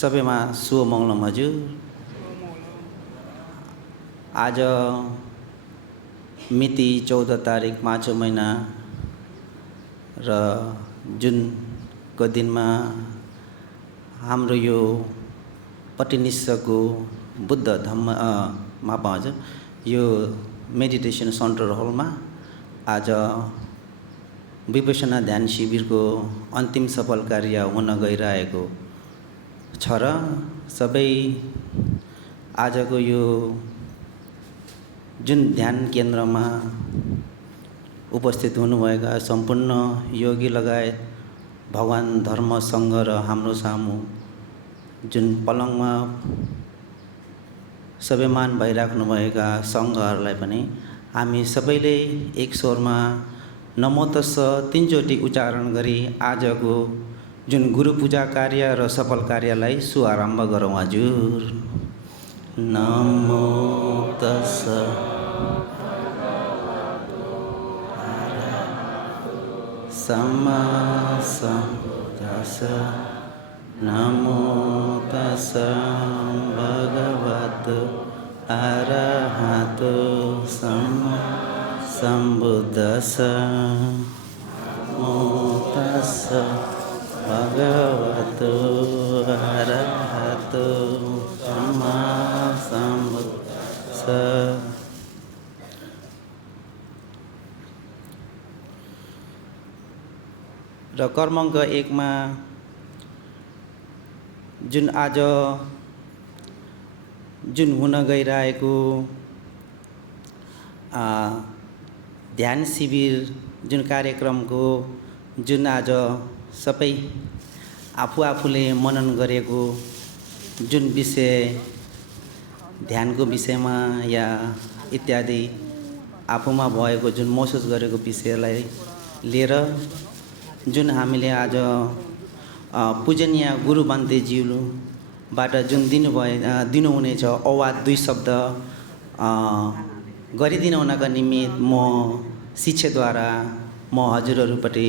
सबैमा शुभ मङ्गलम हजुर। आज मिति 14 तारिक 5औं महिना र जुनको दिनमा हाम्रो यो पटिनिस्सको बुद्ध धम्म माफ हजुर यो मेडिटेसन सेन्टर हलमा आज विपश्यना ध्यान शिविरको अन्तिम सफल कार्य हुन गइरहेको छ र सबै आजको यो जुन ध्यान केन्द्रमा उपस्थित हुनुभएका सम्पूर्ण योगी लगायत भगवान धर्म सङ्घ र हाम्रो सामु जुन पलङमा सबैमान भइराख्नुभएका सङ्घहरूलाई पनि हामी सबैले एक स्वरमा नमो तस्स 3 चोटि उच्चारण गरी आजको जुन गुरु पूजा कार्य र सफल कार्यलाई शुभारम्भ गरौँ हजुर। नमो तस्स सम्मा सम्बुद्धास्स नमो तस्स भगवतो अरहतो सम्मा सम्बुद्धास्स नमो तस्स भगवतो अरहतो सम्मा सम्बुद्धास्स। र कर्मअङ्क 1 मा जुन आज जुन हुन गइरहेको ध्यान शिविर जुन कार्यक्रमको जुन आज सबै आफूले मनन गरेको जुन विषय ध्यानको विषयमा या इत्यादि आफूमा भएको जुन महसुस गरेको विषयलाई लिएर जुन हामीले आज पूजनीय गुरु बान्तेज्यूबाट जुन दिनुहुनेछ औवाद 2 शब्द गरिदिन हुनका निमित्त म शिक्षाद्वारा म हजुरहरूपट्टि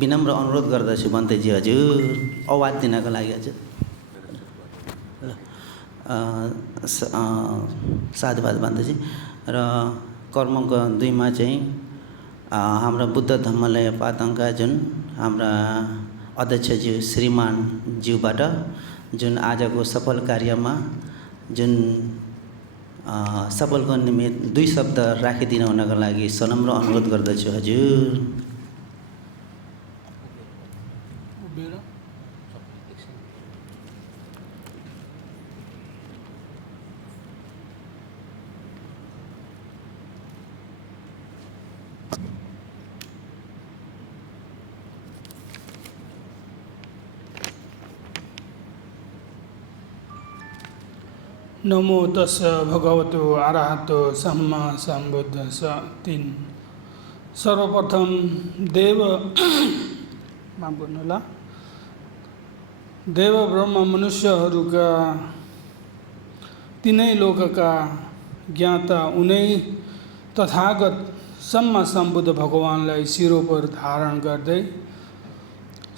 विनम्र अनुरोध गर्दछु बान्तेजी हजुर औवाद दिनको लागि हजुर। साधुवाद बान्तेजी। र कर्मअङ्क 2 मा चाहिँ हाम्रा बुद्ध धम्मलय पातङका जुन हाम्रा अध्यक्षज्यू श्रीमान ज्यूबाट जुन आजको सफल कार्यमा जुन सफलको निमित्त 2 शब्द राखिदिन हुनको लागि सनम्र अनुरोध गर्दछु हजुर। नमो तस्स भगवतो अरहतो सम्मा सम्बुद्धास्स 3। सर्वप्रथम देव ब्रह्म मनुष्यहरूका तीनै लोकका ज्ञाता उनै तथागत सम्मा सम्बुद्ध भगवानलाई शिरोपर धारण गर्दै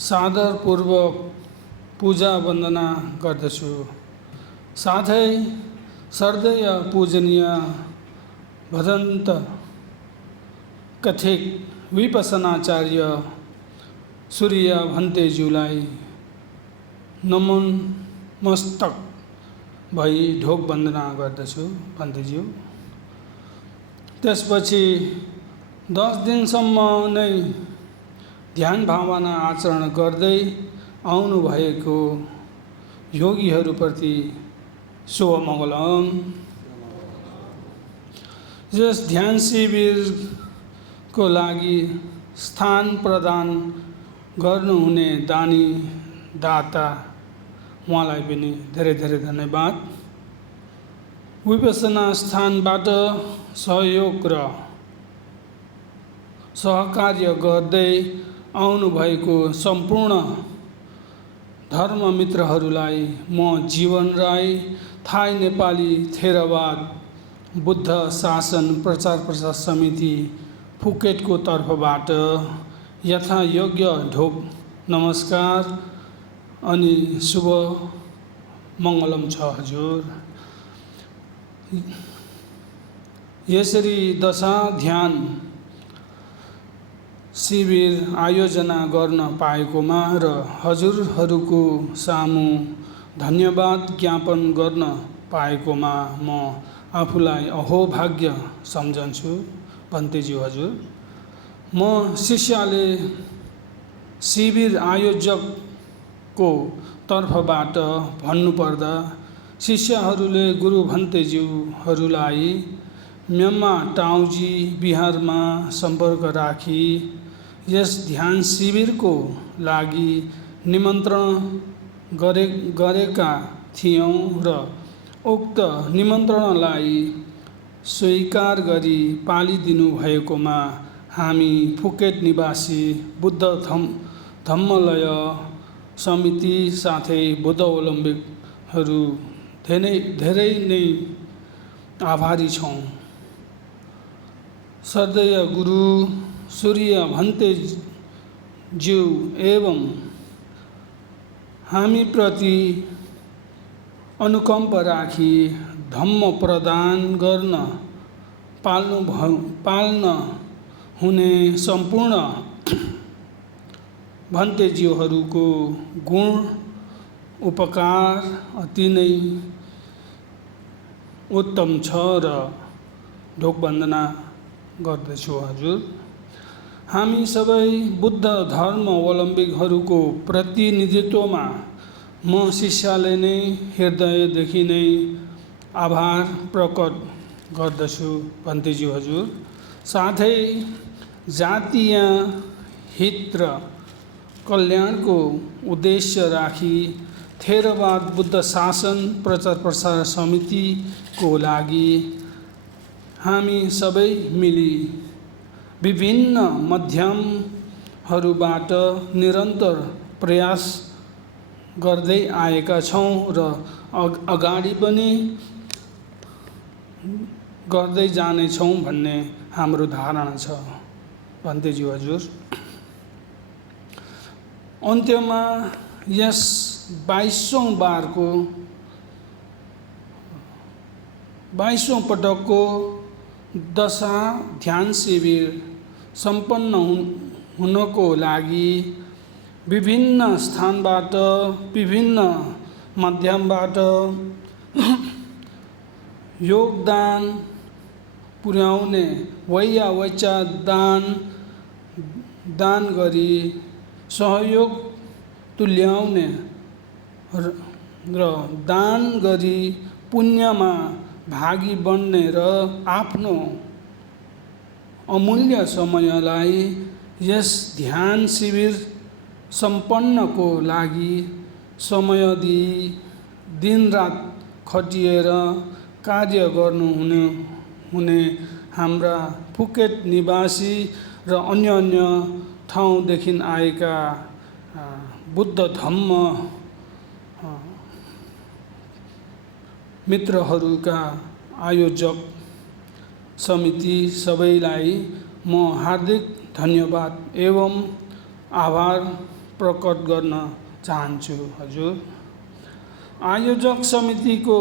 सादरपूर्वक पूजा वन्दना गर्दछु। साथै श्रद्धेय पूजनीय भदन्त कथिक विपसनाचार्य सूर्य भन्तेज्यूलाई नमन मस्तक भई ढोक वन्दना गर्दछु भन्तेज्यू। त्यसपछि 10 दिनसम्म नै ध्यान भावना आचरण गर्दै आउनुभएको योगीहरूप्रति शुभ मङ्गलम। यस ध्यान शिविरको लागि स्थान प्रदान गर्नुहुने दानी दाता उहाँलाई पनि धेरै धेरै धन्यवाद। विपसना स्थानबाट सहयोग र सहकार्य गर्दै आउनुभएको सम्पूर्ण धर्म मित्रहरूलाई म जीवन राई थाई नेपाली थेरवाद बुद्ध शासन प्रचार प्रसार समिति फुकेटको तर्फबाट यथायोग्य ढोक नमस्कार अनि शुभ मङ्गलम छ हजुर। यसरी दशा ध्यान शिविर आयोजना गर्न पाएकोमा र हजुरहरूको सामु धन्यवाद ज्ञापन गर्न पाएकोमा म आफूलाई अहोभाग्य सम्झन्छु भन्तेज्यू हजुर। म शिष्यले शिविर आयोजकको तर्फबाट भन्नुपर्दा शिष्यहरूले गुरु भन्तेज्यूहरूलाई म्यामा टाउजी बिहारमा सम्पर्क राखी यस ध्यान शिविरको लागि निमन्त्रण गरेका थियौँ र उक्त निमन्त्रणलाई स्वीकार गरी पालिदिनु भएकोमा हामी फुकेट निवासी बुद्ध धम्मलय समिति साथै बुद्धावलम्बीहरू धेरै नै आभारी छौँ। श्रद्धेय गुरु सूर्य भन्तेज्यू एवं हामीप्रति अनुकम्प राखी धम्म प्रदान गर्न पाल्न हुने सम्पूर्ण भन्तेज्यूहरूको गुण उपकार अति नै उत्तम छ र ढोकवन्दना गर्दछु हजुर। हामी सबै बुद्ध धर्मावलम्बीहरूको प्रतिनिधित्वमा म शिष्यले नै हृदयदेखि नै आभार प्रकट गर्दछु भन्तेज्यू हजुर। साथै जातीय हित र कल्याणको उद्देश्य राखी थेरवाद बुद्ध शासन प्रचार प्रसार समितिको लागि हामी सबै मिली विभिन्न माध्यमहरूबाट निरन्तर प्रयास गर्दै आएका छौँ र अगाडि पनि गर्दै जानेछौँ भन्ने हाम्रो धारणा छ भन्तेज्यू हजुर। अन्त्यमा यस 22औं पटकको दशा ध्यान शिविर सम्पन्न हुनको लागि विभिन्न स्थानबाट विभिन्न माध्यमबाट योगदान पुर्याउने वैया दान गरी सहयोग तुल्याउने र दान गरी पुण्यमा भागी बन्ने र आफ्नो अमूल्य समयलाई यस ध्यान शिविर सम्पन्नको लागि समय दिई दिनरात खटिएर कार्य गर्नुहुने हाम्रा फुकेट निवासी र अन्य ठाउँदेखि आएका बुद्ध धम्म मित्रहरूका आयोजक समिति सबैलाई म हार्दिक धन्यवाद एवं आभार प्रकट गर्न चाहन्छु हजुर। आयोजक समितिको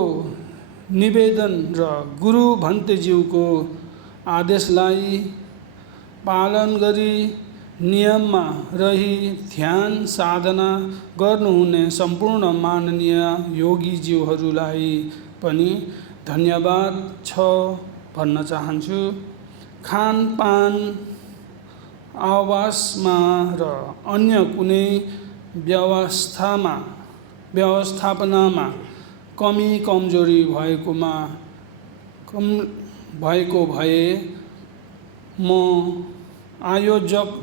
निवेदन र गुरु भन्तेज्यूको आदेशलाई पालन गरी नियममा रही ध्यान साधना गर्नुहुने सम्पूर्ण माननीय योगीज्यूहरूलाई पनि धन्यवाद छ भन्न चाहन्छु। खानपान आवासमा र अन्य कुनै व्यवस्थापनामा कमी कमजोरी भएको भए म आयोजकहरूको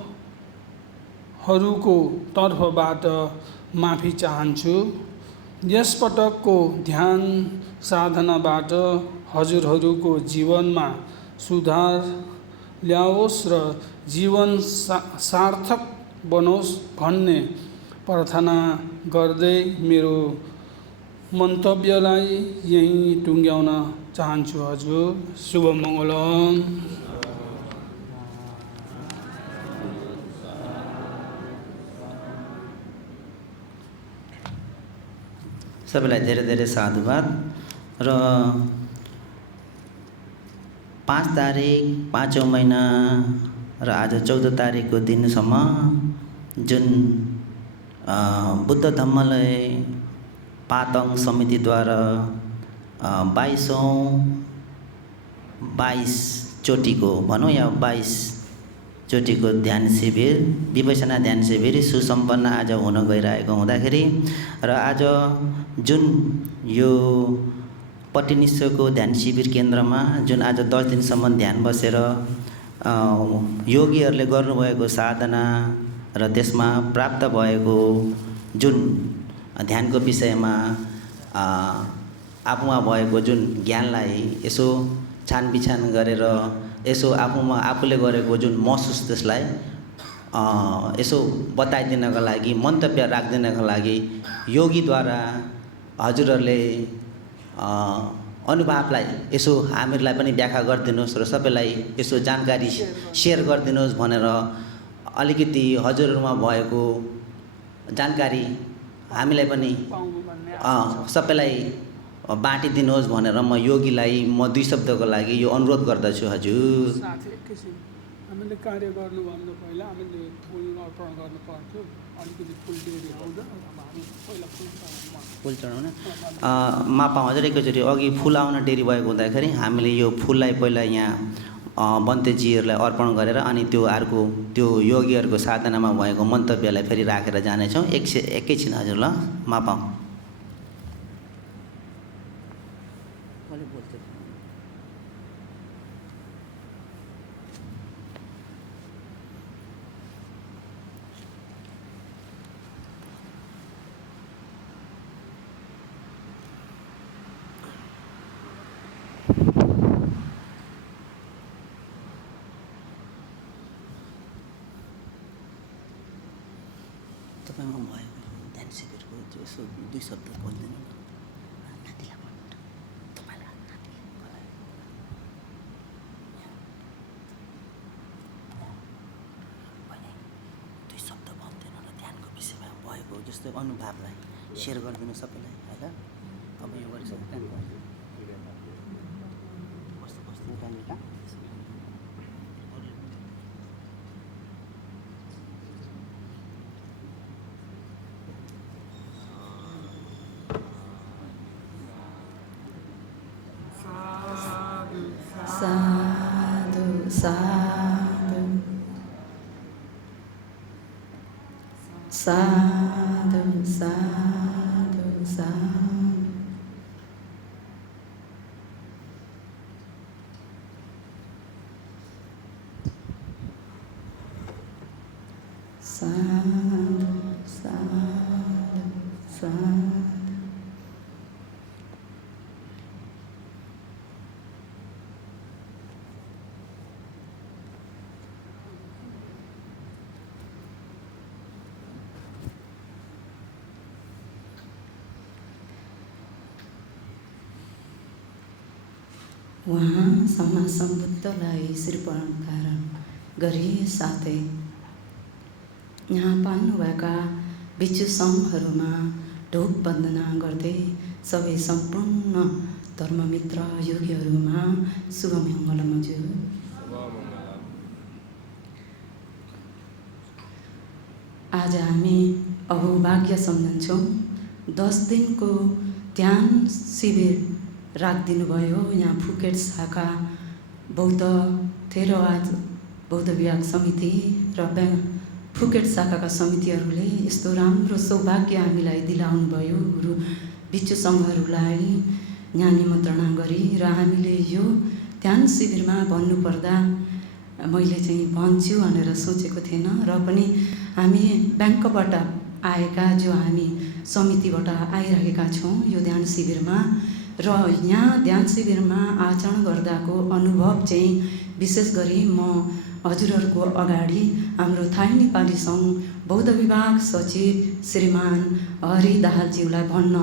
तर्फबाट माफी चाहन्छु। यस पटकको ध्यान साधनाबाट हजुरहरूको जीवनमा सुधार ल्याओस् र जीवन सार्थक बनोस् भन्ने प्रार्थना गर्दै मेरो मन्तव्यलाई यहीँ टुङ्ग्याउन चाहन्छु हजुर। शुभ मङ्गलम। सबैलाई धेरै धेरै साधुवाद। र 5 तारिक 5औं महिना र आज 14 तारिकको दिनसम्म जुन बुद्ध धम्मालय पातङ समितिद्वारा 22 चोटिको भनौँ या 22 चोटिको ध्यान शिविर विपश्यना ध्यान शिविर सुसम्पन्न आज हुन गइरहेको हुँदाखेरि र आज जुन यो पट्टिनिस्सोको ध्यान शिविर केन्द्रमा जुन आज 10 दिनसम्म ध्यान बसेर योगीहरूले गर्नुभएको साधना र त्यसमा प्राप्त भएको जुन ध्यानको विषयमा आफूमा भएको जुन ज्ञानलाई यसो छानबिछान गरेर यसो आफूले गरेको जुन महसुस त्यसलाई यसो बताइदिनको लागि मन्तव्य राखिदिनको लागि योगीद्वारा हजुरहरूले अनुभवलाई यसो हामीहरूलाई पनि व्याख्या गरिदिनुहोस् र सबैलाई यसो जानकारी सेयर गरिदिनुहोस् भनेर अलिकति हजुरहरूमा भएको जानकारी हामीलाई पनि सबैलाई बाँडिदिनुहोस् भनेर म योगीलाई म 2 शब्दको लागि यो अनुरोध गर्दछु हजुर। साथी एकैछिन हामीले कार्य गर्नुभन्दा पहिला हामीले फुल अर्पण गर्नु पर्थ्यो। अलिकति फुल डेरी आउँदा हामी पहिला फुल चढाउन मापा हजुर एकैचोटि अघि फुल आउन डेरी भएको हुँदाखेरि हामीले यो फुललाई पहिला यहाँ बन्तेजीहरूलाई अर्पण गरेर अनि त्यो अर्को त्यो योगीहरूको साधनामा भएको मन्तव्यलाई फेरि राखेर जानेछौँ। एकैछिन हजुर ल मापा तपाईँमा भएको ध्यान शिविरको यसो 2 शब्द बोलिदिनु न। नातिलाई भन्नु तपाईँलाई नाति 2 शब्द भन्दैन र ध्यानको विषयमा भएको जस्तो अनुभवलाई सेयर गरिदिनु सबैलाई होइन। अब यो गरिसक्यो साधु साधु साधु साधु साधु साधु साधु उहाँ सम्मा सम्बुद्धलाई श्रीप्रणकार गरी साथै यहाँ पाल्नुभएका भिक्षु सङ्घहरूमा ढोक वन्दना गर्दै सबै सम्पूर्ण धर्ममित्र योगीहरूमा शुभ मङ्गलम हजुर। आज हामी अहोभाग्य सम्झन्छौँ 10 दिनको ध्यान शिविर राखिदिनु भयो यहाँ फुकेट शाखा बौद्ध थेरवाद बौद्ध विभाग समिति र फुकेट शाखाका समितिहरूले यस्तो राम्रो सौभाग्य हामीलाई दिलाउनु भयो। गुरु भिक्षु सङ्घहरूलाई यहाँ निमन्त्रणा गरी र हामीले यो ध्यान शिविरमा भन्नुपर्दा मैले चाहिँ भन्छु भनेर सोचेको थिएन र पनि हामी ब्याङ्कबाट आएका जो हामी समितिबाट आइरहेका छौँ यो ध्यान शिविरमा र यहाँ ध्यान शिविरमा आचरण गर्दाको अनुभव चाहिँ विशेष गरी म हजुरहरूको अगाडि हाम्रो थाई नेपाली सङ्घ बौद्ध विभाग सचिव श्रीमान हरि दाहालज्यूलाई भन्न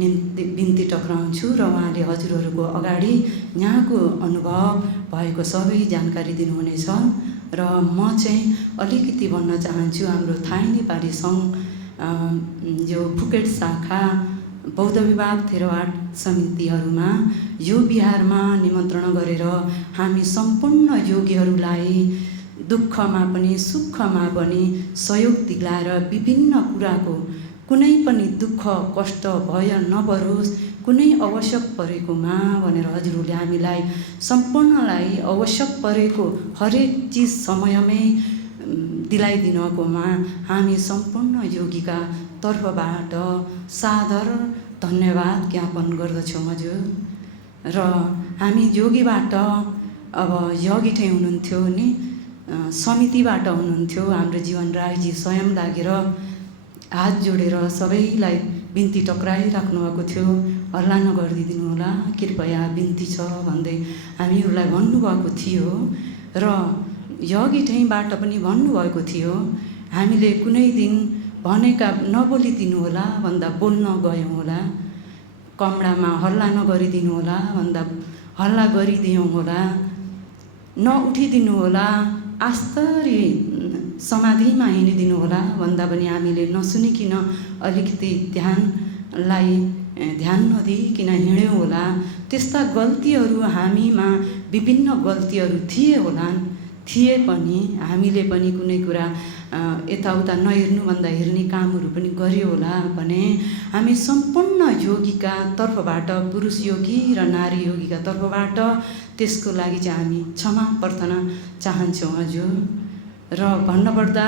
निम्ति बिन्ती टक्राउँछु र उहाँले हजुरहरूको अगाडि यहाँको अनुभव भएको सबै जानकारी दिनुहुनेछ र म चाहिँ अलिकति भन्न चाहन्छु। हाम्रो थाई नेपाली सङ्घ यो फुकेट शाखा बौद्ध विभाग थेरवाद समितिहरूमा यो बिहारमा निमन्त्रणा गरेर हामी सम्पूर्ण योगीहरूलाई दुःखमा पनि सुखमा पनि सहयोग दिलाएर विभिन्न कुराको कुनै पनि दुःख कष्ट भय नपरोस्, कुनै आवश्यक परेकोमा भनेर हजुरहरूले हामीलाई सम्पूर्णलाई आवश्यक परेको हरेक चिज समयमै दिलाइदिनुकोमा हामी सम्पूर्ण योगीका तर्फबाट सादर धन्यवाद ज्ञापन गर्दछौँ हजुर। र हामी योगीबाट अब योगी ठै हुनुहुन्थ्यो नि, समितिबाट हुनुहुन्थ्यो हाम्रो जीवन राईजी स्वयं लागेर हात जोडेर सबैलाई बिन्ती टक्राइराख्नु भएको थियो, हल्ला नगरिदिनु होला कृपया बिन्ती छ भन्दै हामीहरूलाई भन्नुभएको थियो। र योगी ठैबाट पनि भन्नुभएको थियो हामीले कुनै दिन भनेका नबोलिदिनु होला भन्दा बोल्न गयौँ होला, कमरामा हल्ला नगरिदिनु होला भन्दा हल्ला गरिदियौँ होला, नउठिदिनु होला, आस्तरी समाधिमा हिँडिदिनु होला भन्दा पनि हामीले नसुनिकन अलिकति ध्यानलाई ध्यान नदिइकन हिँड्यौँ होला। त्यस्ता गल्तीहरू हामीमा विभिन्न गल्तीहरू थिए पनि हामीले पनि कुनै कुरा यताउता नहेर्नुभन्दा हेर्ने कामहरू पनि गर्यो होला भने हामी सम्पूर्ण योगीका तर्फबाट, पुरुष योगी र नारी योगीका तर्फबाट त्यसको लागि चाहिँ हामी क्षमा प्रार्थना चाहन्छौँ हजुर। र भन्नुपर्दा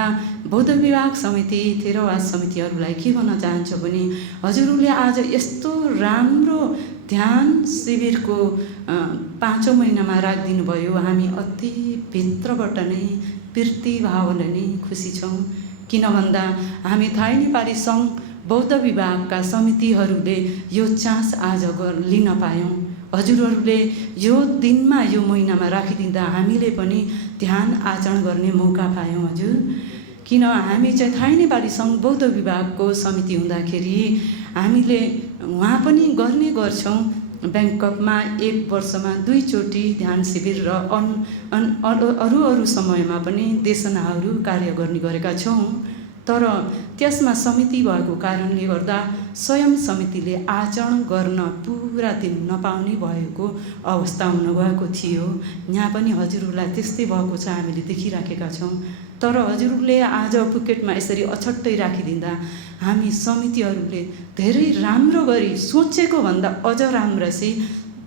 बौद्ध विभाग समिति थेरवाद समितिहरूलाई के भन्न चाहन्छु भने हजुरहरूले आज यस्तो राम्रो ध्यान शिविरको 5औं महिनामा राखिदिनु भयो, हामी अति भित्रबाट नै प्रतिभावले नै खुसी छौँ। किन भन्दा हामी थाई नेपाली सङ्घ बौद्ध विभागका समितिहरूले यो चान्स आज लिन पायौँ। हजुरहरूले यो दिनमा यो महिनामा राखिदिँदा हामीले पनि ध्यान आचरण गर्ने मौका पायौँ हजुर। किन हामी चाहिँ थाई नेपाली सङ्घ बौद्ध विभागको समिति हुँदाखेरि हामीले वहाँ पनि गर्ने गर्छौँ। ब्याङ्ककमा 1 वर्षमा 2 चोटि ध्यान शिविर र अरू समयमा पनि देशनाहरू कार्य गर्ने गरेका छौँ। तर त्यसमा समिति भएको कारणले गर्दा स्वयं समितिले आचरण गर्न पुरा दिन नपाउने भएको अवस्था हुन गएको थियो। यहाँ पनि हजुरहरूलाई त्यस्तै भएको छ, हामीले देखिराखेका छौँ। तर हजुरहरूले आज पुकेटमा यसरी अछट्टै राखिदिँदा हामी समितिहरूले धेरै राम्रो गरी सोचेको भन्दा अझ राम्ररी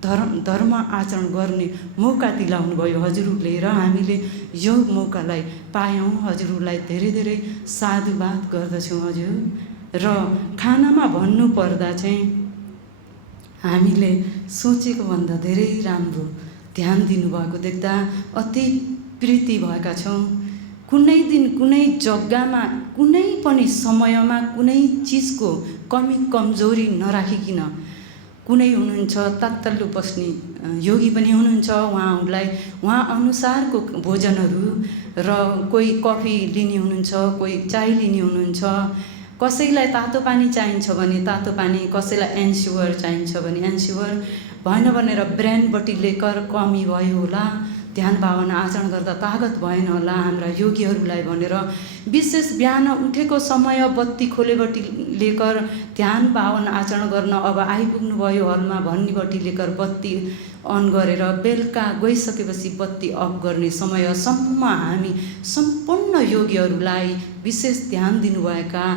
धर्म आचरण गर्ने मौका दिलाउनु भयो हजुरहरूले र हामीले यो मौकालाई पायौँ। हजुरहरूलाई धेरै धेरै साधुवाद गर्दछौँ हजुर। र खानामा भन्नुपर्दा चाहिँ हामीले सोचेको भन्दा धेरै राम्रो ध्यान दिनुभएको देख्दा अति प्रीति भएका छौँ। कुनै दिन कुनै जग्गामा कुनै पनि समयमा कुनै चिजको कमी कमजोरी नराखिकन कुनै हुनुहुन्छ तत्तल्लो बस्ने योगी पनि हुनुहुन्छ, उहाँ अनुसारको भोजनहरू र कोही कफी लिने हुनुहुन्छ, कोही चाय लिने हुनुहुन्छ, कसैलाई तातो पानी चाहिन्छ भने तातो पानी, कसैलाई एन्स्योर चाहिन्छ भने एन्स्योर, भएन भनेर ब्रेन बटिलेकर कमी भयो होला, ध्यान भावना आचरण गर्दा तागत भएन होला हाम्रा योगीहरूलाई भनेर विशेष बिहान उठेको समय बत्ती खोलेबटी लेकर ध्यान भावना आचरण गर्न अब आइपुग्नु भयो हलमा भन्नेबटी लेकर बत्ती अन गरेर बेलुका गइसकेपछि बत्ती अफ गर्ने समयसम्म हामी सम्पूर्ण योगीहरूलाई विशेष ध्यान दिनुभएका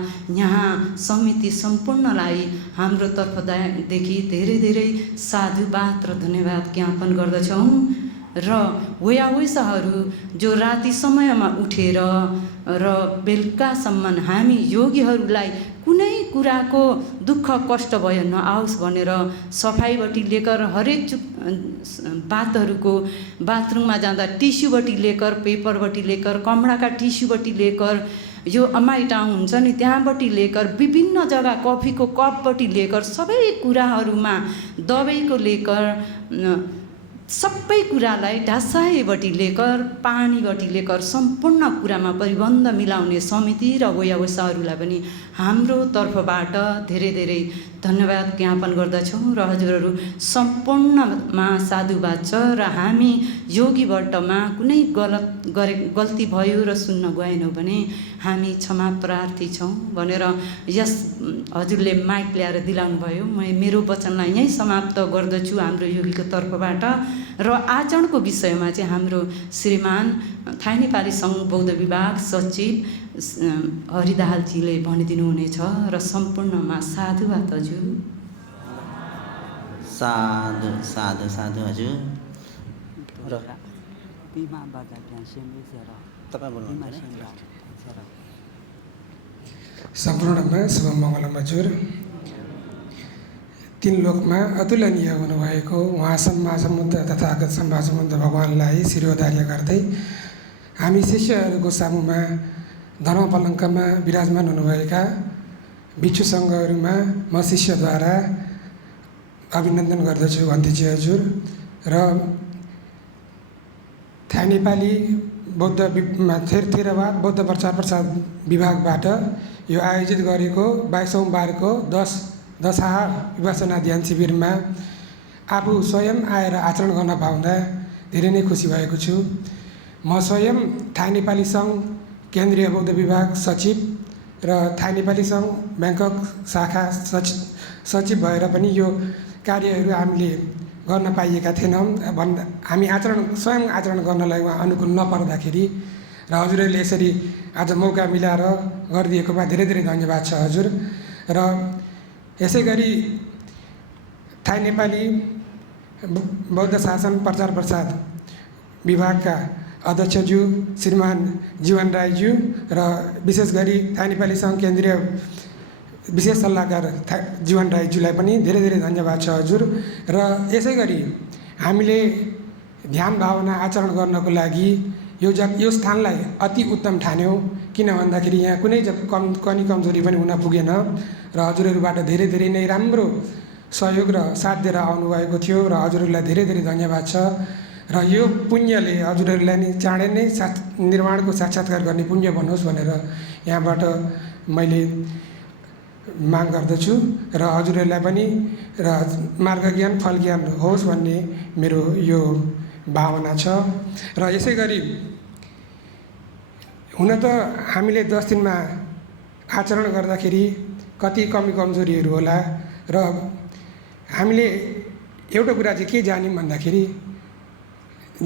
यहाँ समिति सम्पूर्णलाई हाम्रो तर्फदेखि धेरै धेरै साधुवाद र धन्यवाद ज्ञापन गर्दछौँ। र वयावैसाहरू जो राति समयमा उठेर र बेलुकासम्म हामी योगीहरूलाई कुनै कुराको दुःख कष्ट भए नआओस् भनेर सफाइबटी लेकर हरेक बातहरूको बाथरुममा जाँदा टिस्युबटी लेकर, पेपरबटी लेकर, कमडाका टिस्युबटी लेकर, यो अमाइटाउँ हुन्छ नि त्यहाँबटी लेकर, विभिन्न जग्गा कफीको कपबटी लेकर, सबै कुराहरूमा दबाईको लेकर, सबै कुरालाई ढासाएबटी लेकर, पानीबटी लेकर सम्पूर्ण कुरामा परिबन्ध मिलाउने समिति र वयावसाहरूलाई पनि हाम्रो तर्फबाट धेरै धेरै धन्यवाद ज्ञापन गर्दछौँ र हजुरहरू सम्पूर्णमा साधुवाद छ र हामी योगीबाटमा कुनै गल्ती भयो र सुन्न गएनौँ भने हामी क्षमा प्रार्थी छौँ भनेर यस हजुरले माइक ल्याएर दिलाउनु भयो। मेरो वचनलाई यहीँ समाप्त गर्दछु हाम्रो योगीको तर्फबाट र आचरणको विषयमा चाहिँ हाम्रो श्रीमान थाई नेपाली सङ्घ बौद्ध विभाग सचिव हरिदाहालजीले भनिदिनुहुनेछ र सम्पूर्णमा साधुवाद हजुर। साधु साधु साधु हजुर। र तपाईँ बोल्नुहुन्छ सम्पूर्णमा शुभ मङ्गलम हजुर। तीन लोकमा अतुलनीय हुनुभएको उहाँ सम्मासमुद्ध तथागत सम्मासमुद्ध भगवान्लाई शिरोधार्य गर्दै हामी शिष्यहरूको सामुमा धर्मपलङ्कमा विराजमान हुनुभएका भिक्षु सङ्घहरूमा म शिष्यद्वारा अभिनन्दन गर्दछु भन्दैछु हजुर। र थाई नेपाली बौद्ध थेरवाद बौद्ध प्रचार प्रसार विभागबाट यो आयोजित गरेको 22औं बारको 10 विपसना ध्यान शिविरमा आफू स्वयं आएर आचरण गर्न पाउँदा धेरै नै खुसी भएको छु। म स्वयं थाई नेपाली सङ्घ केन्द्रीय बौद्ध विभाग सचिव र थाई नेपाली सङ्घ ब्याङ्कक शाखा सचिव भएर पनि यो कार्यहरू हामीले गर्न पाइएका थिएनौँ। हामी स्वयं आचरण गर्नलाई उहाँ अनुकूल नपर्दाखेरि र हजुरहरूले यसरी आज मौका मिलाएर गरिदिएकोमा धेरै धेरै धन्यवाद छ हजुर। र यसै गरी थाई नेपाली बौद्ध शासन प्रचार प्रसार विभागका अध्यक्षज्यू श्रीमान जीवन राईज्यू र विशेष गरी थाई नेपाली सङ्घ केन्द्रीय विशेष सल्लाहकार जीवन राईज्यूलाई पनि धेरै धेरै धन्यवाद छ हजुर। र यसै गरी हामीले ध्यान भावना आचरण गर्नको लागि यो स्थानलाई अति उत्तम ठान्यौँ। किन भन्दाखेरि यहाँ कुनै कमजोरी पनि हुन पुगेन र हजुरहरूबाट धेरै धेरै नै राम्रो सहयोग र साथ दिएर आउनुभएको थियो र हजुरहरूलाई धेरै धेरै धन्यवाद छ। र यो पुण्यले हजुरहरूलाई नै चाँडै नै निर्माणको साक्षात्कार गर्ने पुण्य बनोस् भनेर यहाँबाट मैले माग गर्दछु र हजुरहरूलाई पनि र मार्ग ज्ञान फल ज्ञान होस् भन्ने मेरो यो भावना छ। र यसै गरी हुन त हामीले 10 दिनमा आचरण गर्दाखेरि कति कमी कमजोरीहरू होला र हामीले एउटा कुरा चाहिँ के जान्यौँ भन्दाखेरि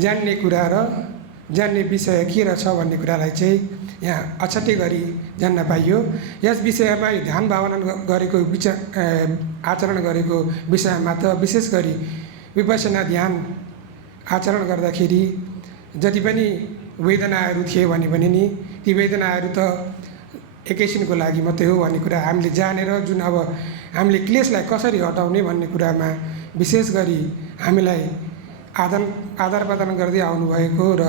जान्ने कुरा र जान्ने विषय के रहेछ भन्ने कुरालाई चाहिँ यहाँ अछट्टै गरी जान्न पाइयो। यस विषयमा यो ध्यान भावना गरेको आचरण गरेको विषयमा त विशेष गरी विपसना ध्यान आचरण गर्दाखेरि जति पनि वेदनाहरू थिए भने पनि नि ती वेदनाहरू त एकैछिनको लागि मात्रै हो भन्ने कुरा हामीले जानेर जुन अब हामीले क्लेशलाई कसरी हटाउने भन्ने कुरामा विशेष गरी हामीलाई आदान प्रदान गर्दै आउनुभएको र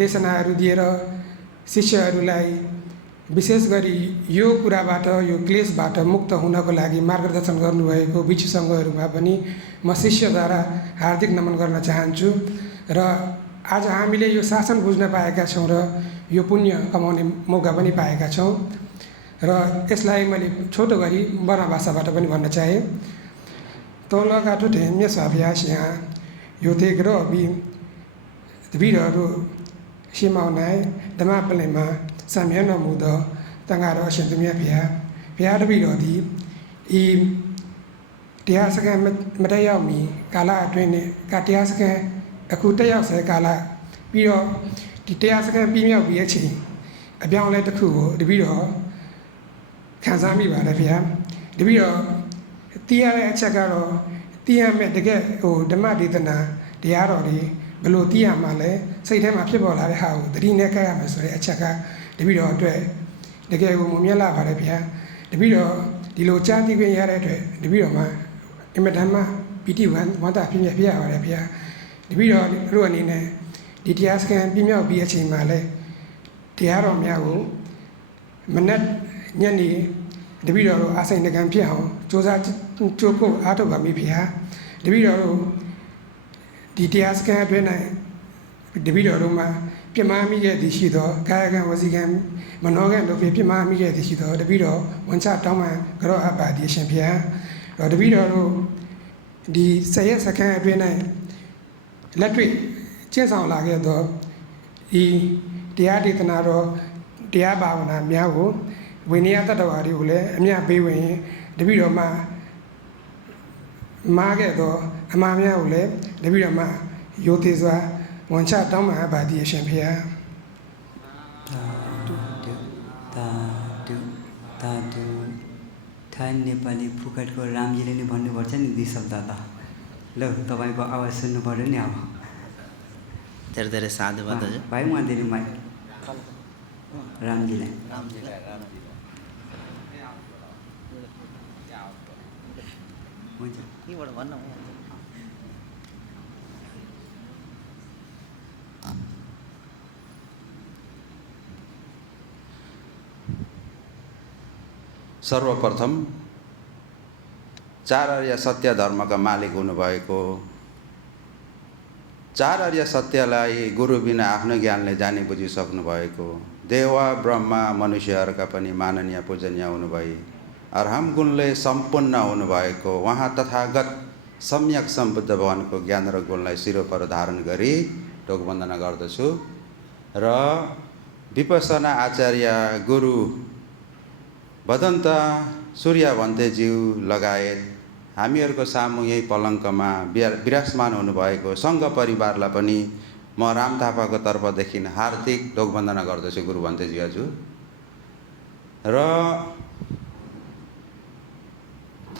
देशनाहरू दिएर शिष्यहरूलाई विशेष गरी यो कुराबाट यो क्लेशबाट मुक्त हुनको लागि मार्गदर्शन गर्नुभएको भिक्षु सङ्घहरूमा पनि म शिष्यद्वारा हार्दिक नमन गर्न चाहन्छु। र आज हामीले यो शासन बुझ्न पाएका छौँ र यो पुण्य कमाउने मौका पनि पाएका छौँ। र यसलाई मैले छोटो गरी वर्ण भाषाबाट पनि भन्न चाहेँ। तौलगाठो ढेम्य स्वाभ्यास यहाँ यो तेग्रो वीरहरू सीमाउनाय दमापलेमा साम्यन मुद तंगारो अशंतमिया प्यार विरोधी ई टिहास के मटयामी काला ट्वेने काटिहास के अकुटया से काला पिरो टिहास के पिमिया बिया छी अब्याउ ले तखु दिबिरो खाजामी बारे पिया दिबिरो तिया अच्छा गारो तिया में दगे ओ धमा दितना तियारो री बलो तिया माले सही थे माफी बोला रे हाउ दरी ने का में सरे अच्छा का दिबिरो अट्वे दगे वो मुमियाला बारे पिया दिबिरो दिलो चांदी के यारे अट्वे दिबिरो मा इमेधमा पीटी वन वता पिया पिया बारे पिया दिबिरो रोनी ने दितियास के पिमिया बिया छी माले तियारो म्याउ मनत न्यनी दिबिरो आसे ने गम पिया हो जोजा चोको आटो गमी पिया दिबिरो दितियास के बेना दिबिरो मा पिमामी के दिसिदो कागा वजिगम मनोगन दो पिमामी के दिसिदो दिबिरो वंचा तमा गरो आबा दिसिया पिया debido di saya sekarang pernah electric censang lagi tu I dia di tanah dia bawa nama miahu winia tak ada hari boleh mia bewe debido ma ke tu ama mia boleh debido ma yotizwa wancha tahu ma badi champion तादु थाहा नेपाली फुकटको रामजीले नै भन्नुपर्छ नि 2 शब्द त ल तपाईको आवाज सुन्नु पर्यो नि अब धेरै धेरै साधुवाद हजुर भाइ उहाँदेखि माइक रामजीलाई हुन्छ यहीँबाट भन्नु सर्वप्रथम चार आर्य सत्य धर्मका मालिक हुनुभएको चार आर्य सत्यलाई गुरु बिना आफ्नो ज्ञानले जानी बुझिसक्नु भएको देवा ब्रह्मा मनुष्यहरूका पनि माननीय पूजनीय हुनुभई अरहम गुणले सम्पन्न हुनुभएको उहाँ तथागत सम्यक सम्बुद्ध भवनको ज्ञान र गुणलाई शिरोपर धारण गरी ढोकवन्दना गर्दछु र विपसना आचार्य गुरु भदन्त सूर्य भन्तेज्यू लगायत हामीहरूको सामु यही पलङ्कमा विराजमान हुनुभएको सङ्घ परिवारलाई पनि म राम थापाको तर्फदेखि हार्दिक ढोकवन्दना गर्दछु गुरु भन्तेज्यू हजुर र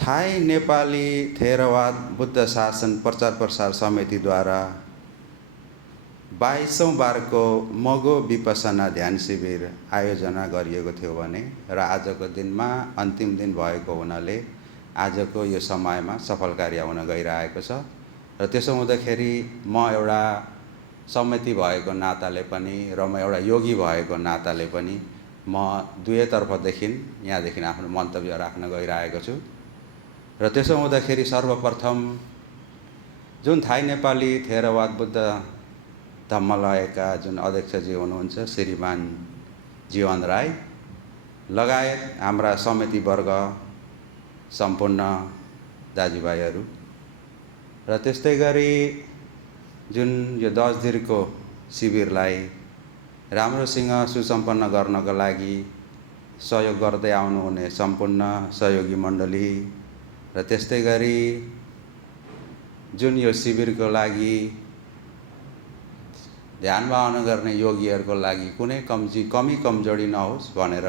थाई नेपाली थेरवाद बुद्ध शासन प्रचार प्रसार समितिद्वारा 22औं बारको मगो विपसना ध्यान शिविर आयोजना गरिएको थियो भने र आजको दिनमा अन्तिम दिन भएको हुनाले आजको यो समयमा सफल कार्य हुन गइरहेको छ र त्यसो हुँदाखेरि म एउटा समिति भएको नाताले पनि र म एउटा योगी भएको नाताले पनि म दुवैतर्फदेखि यहाँदेखि आफ्नो मन्तव्य राख्न गइरहेको छु र त्यसो हुँदाखेरि सर्वप्रथम जुन थाई नेपाली थेरवाद बुद्ध धम्मलयका जुन अध्यक्षजी हुनुहुन्छ श्रीमान जीवन राई लगायत हाम्रा समितिवर्ग सम्पूर्ण दाजुभाइहरू र त्यस्तै गरी जुन यो 10 दिनको शिविरलाई राम्रोसँग सुसम्पन्न गर्नको लागि सहयोग गर्दै आउनुहुने सम्पूर्ण सहयोगी मण्डली र त्यस्तै गरी जुन यो शिविरको लागि ध्यान भावना गर्ने योगीहरूको लागि कुनै कमी कमजोरी नहोस् भनेर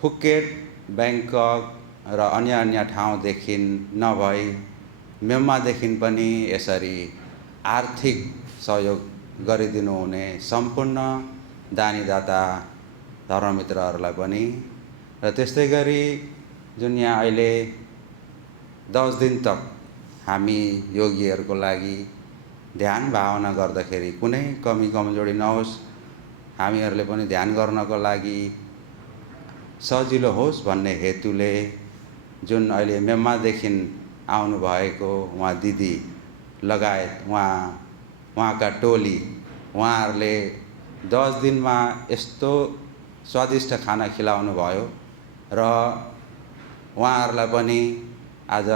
फुकेट ब्याङ्कक र अन्य ठाउँदेखि नभई मेम्मादेखि पनि यसरी आर्थिक सहयोग गरिदिनु हुने सम्पूर्ण दानीदाता धर्ममित्रहरूलाई पनि र त्यस्तै गरी जुन यहाँ अहिले 10 दिन तक हामी योगीहरूको लागि ध्यान भावना गर्दाखेरि कुनै कमी कमजोरी नहोस् हामीहरूले पनि ध्यान गर्नको लागि सजिलो होस् भन्ने हेतुले जुन अहिले मेम्मादेखि आउनु भएको उहाँ दिदी लगायत उहाँका टोली उहाँहरूले 10 दिनमा यस्तो स्वादिष्ट खाना खिलाउनु भयो र उहाँहरूलाई पनि आज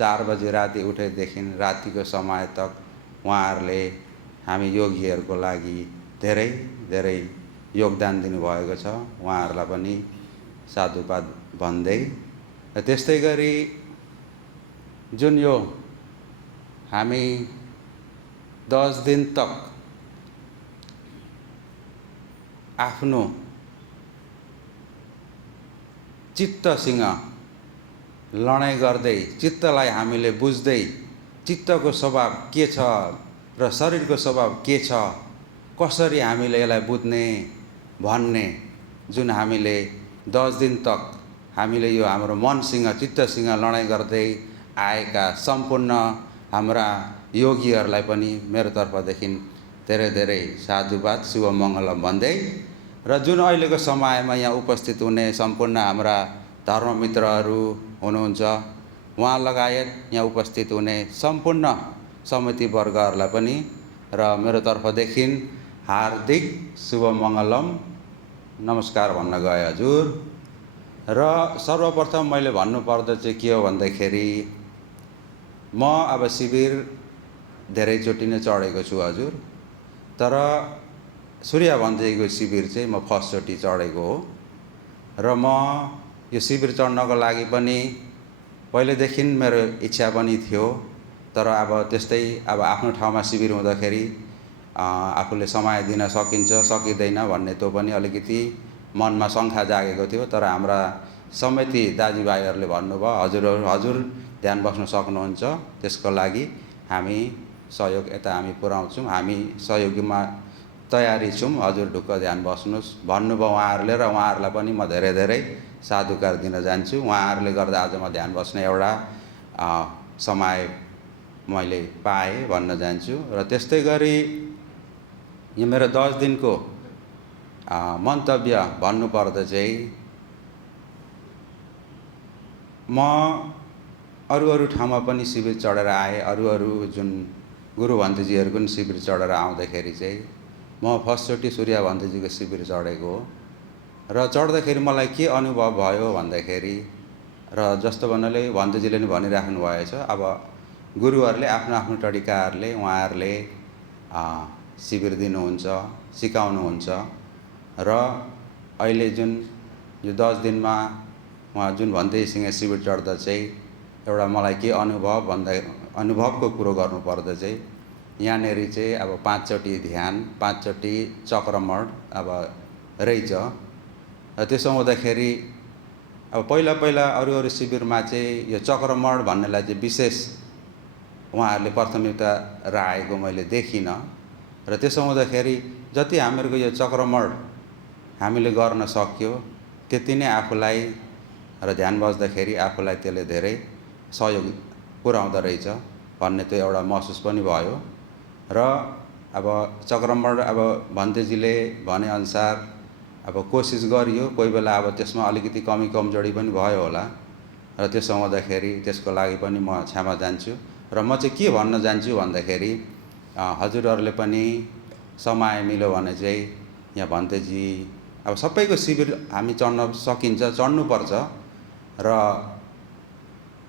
4 बजे राति उठेदेखि रातिको समय तक उहाँहरूले हामी योगीहरूको लागि धेरै धेरै योगदान दिनुभएको छ उहाँहरूलाई पनि साधुवाद भन्दै र त्यस्तै गरी जुन यो हामी 10 दिन तक आफ्नो चित्तसँग लडाइँ गर्दै चित्तलाई हामीले बुझ्दै चित्तको स्वभाव के छ र शरीरको स्वभाव के छ कसरी हामीले यसलाई बुझ्ने भन्ने जुन हामीले 10 दिन तक हामीले यो हाम्रो मनसँग चित्तसँग लडाइँ गर्दै आएका सम्पूर्ण हाम्रा योगीहरूलाई पनि मेरो तर्फदेखि धेरै धेरै साधुवाद शुभ मङ्गलम भन्दै र जुन अहिलेको समयमा यहाँ उपस्थित हुने सम्पूर्ण हाम्रा धर्ममित्रहरू हुनुहुन्छ उहाँ लगायत यहाँ उपस्थित हुने सम्पूर्ण समिति वर्गहरूलाई पनि र मेरो तर्फदेखि हार्दिक शुभ मङ्गलम नमस्कार भन्न गए हजुर र सर्वप्रथम मैले भन्नुपर्दा चाहिँ के हो भन्दाखेरि म अब शिविर धेरैचोटि नै चढेको छु हजुर, तर सूर्य भन्तेजीको शिविर चाहिँ म फर्स्टचोटि चढेको हो। र म यो शिविर चढ्नको लागि पनि पहिलेदेखि मेरो इच्छा पनि थियो, तर अब त्यस्तै अब आफ्नो ठाउँमा शिविर हुँदाखेरि आफूले समय दिन सकिन्छ सकिँदैन भन्ने त्यो पनि अलिकति मनमा शङ्का जागेको थियो। तर हाम्रा समिति दाजुभाइहरूले भन्नुभयो हजुर ध्यान बस्न सक्नुहुन्छ, त्यसको लागि हामी सहयोग यता हामी पुर्याउँछौँ, हामी सहयोगीमा तयारी छौँ, हजुर ढुक्क ध्यान बस्नुहोस् भन्नुभयो उहाँहरूले। र उहाँहरूलाई पनि म धेरै धेरै साधुकार दिन जान्छु। उहाँहरूले गर्दा आज म ध्यान बस्ने एउटा समय मैले पाएँ भन्न जान्छु। र त्यस्तै गरी यो मेरो 10 दिनको मन्तव्य भन्नुपर्दा चाहिँ म अरू ठाउँमा पनि शिविर चढेर आएँ, अरू जुन गुरु भन्तेजीहरूको पनि शिविर चढेर आउँदाखेरि चाहिँ म फर्स्टचोटि सूर्य भन्तेजीको शिविर चढेको हो। र चढ्दाखेरि मलाई के अनुभव भयो भन्दाखेरि, र जस्तो भन्नाले भन्तेजीले नि भनिराख्नु भएछ, अब गुरुहरूले आफ्नो आफ्नो तरिकाहरूले उहाँहरूले शिविर दिनुहुन्छ, सिकाउनुहुन्छ। र अहिले जुन यो 10 दिनमा उहाँ जुन भन्तेजीसँग शिविर चढ्दा चाहिँ एउटा मलाई के अनुभवको कुरो गर्नुपर्दा चाहिँ यहाँनिर चाहिँ अब 5 चोटि ध्यान, 5 चोटि चक्रमण अब रहेछ। र त्यसो हुँदाखेरि अब पहिला अरू शिविरमा चाहिँ यो चक्रमण भन्नेलाई चाहिँ विशेष उहाँहरूले प्राथमिकता राखेको मैले देखिनँ। र त्यसो हुँदाखेरि जति हामीहरूको यो चक्रमण हामीले गर्न सक्यो त्यति नै आफूलाई र ध्यान बस्दाखेरि आफूलाई त्यसले धेरै सहयोग पुर्याउँदो रहेछ भन्ने त्यो एउटा महसुस पनि भयो। र अब चक्रमण अब भन्तेजीले भनेअनुसार अब कोसिस गरियो, कोही बेला अब त्यसमा अलिकति कमी कमजोरी पनि भयो होला। र त्यसो हुँदाखेरि त्यसको लागि पनि म क्षमा चाहन्छु। र म चाहिँ के भन्न जान्छु भन्दाखेरि हजुरहरूले पनि समय मिल्यो भने चाहिँ यहाँ भन्तेजी अब सबैको शिविर हामी चढ्न सकिन्छ, चढ्नुपर्छ। र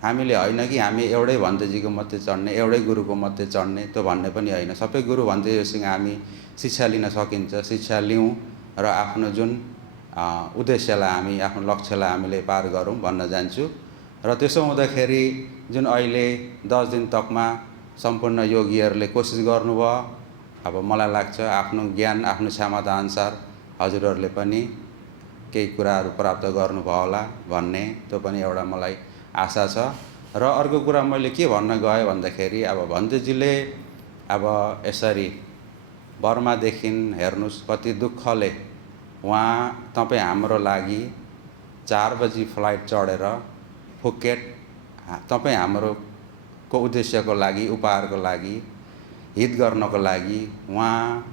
हामीले होइन कि हामी एउटै भन्तेजीको मात्रै चढ्ने, एउटै गुरुको मात्रै चढ्ने त्यो भन्ने पनि होइन। सबै गुरु भन्तेजीसँग हामी शिक्षा लिन सकिन्छ, शिक्षा लिउँ र आफ्नो जुन उद्देश्यलाई हामी आफ्नो लक्ष्यलाई हामीले पार गरौँ भन्न जान्छु। र त्यसो हुँदाखेरि जुन अहिले 10 दिन तकमा सम्पूर्ण योगीहरूले कोसिस गर्नुभयो, अब मलाई लाग्छ आफ्नो ज्ञान आफ्नो क्षमता अनुसार हजुरहरूले पनि केही कुराहरू प्राप्त गर्नुभयो होला भन्ने त्यो पनि एउटा मलाई आशा छ। र अर्को कुरा मैले के भन्न गएँ भन्दाखेरि अब भन्तेजीले अब यसरी बर्मादेखि हेर्नुहोस् कति दुःखले उहाँ तपाईँ हाम्रो लागि 4 बजी फ्लाइट चढेर फुकेट तपाईँ हाम्रोको उद्देश्यको लागि, उपहारको लागि, हित गर्नको लागि उहाँ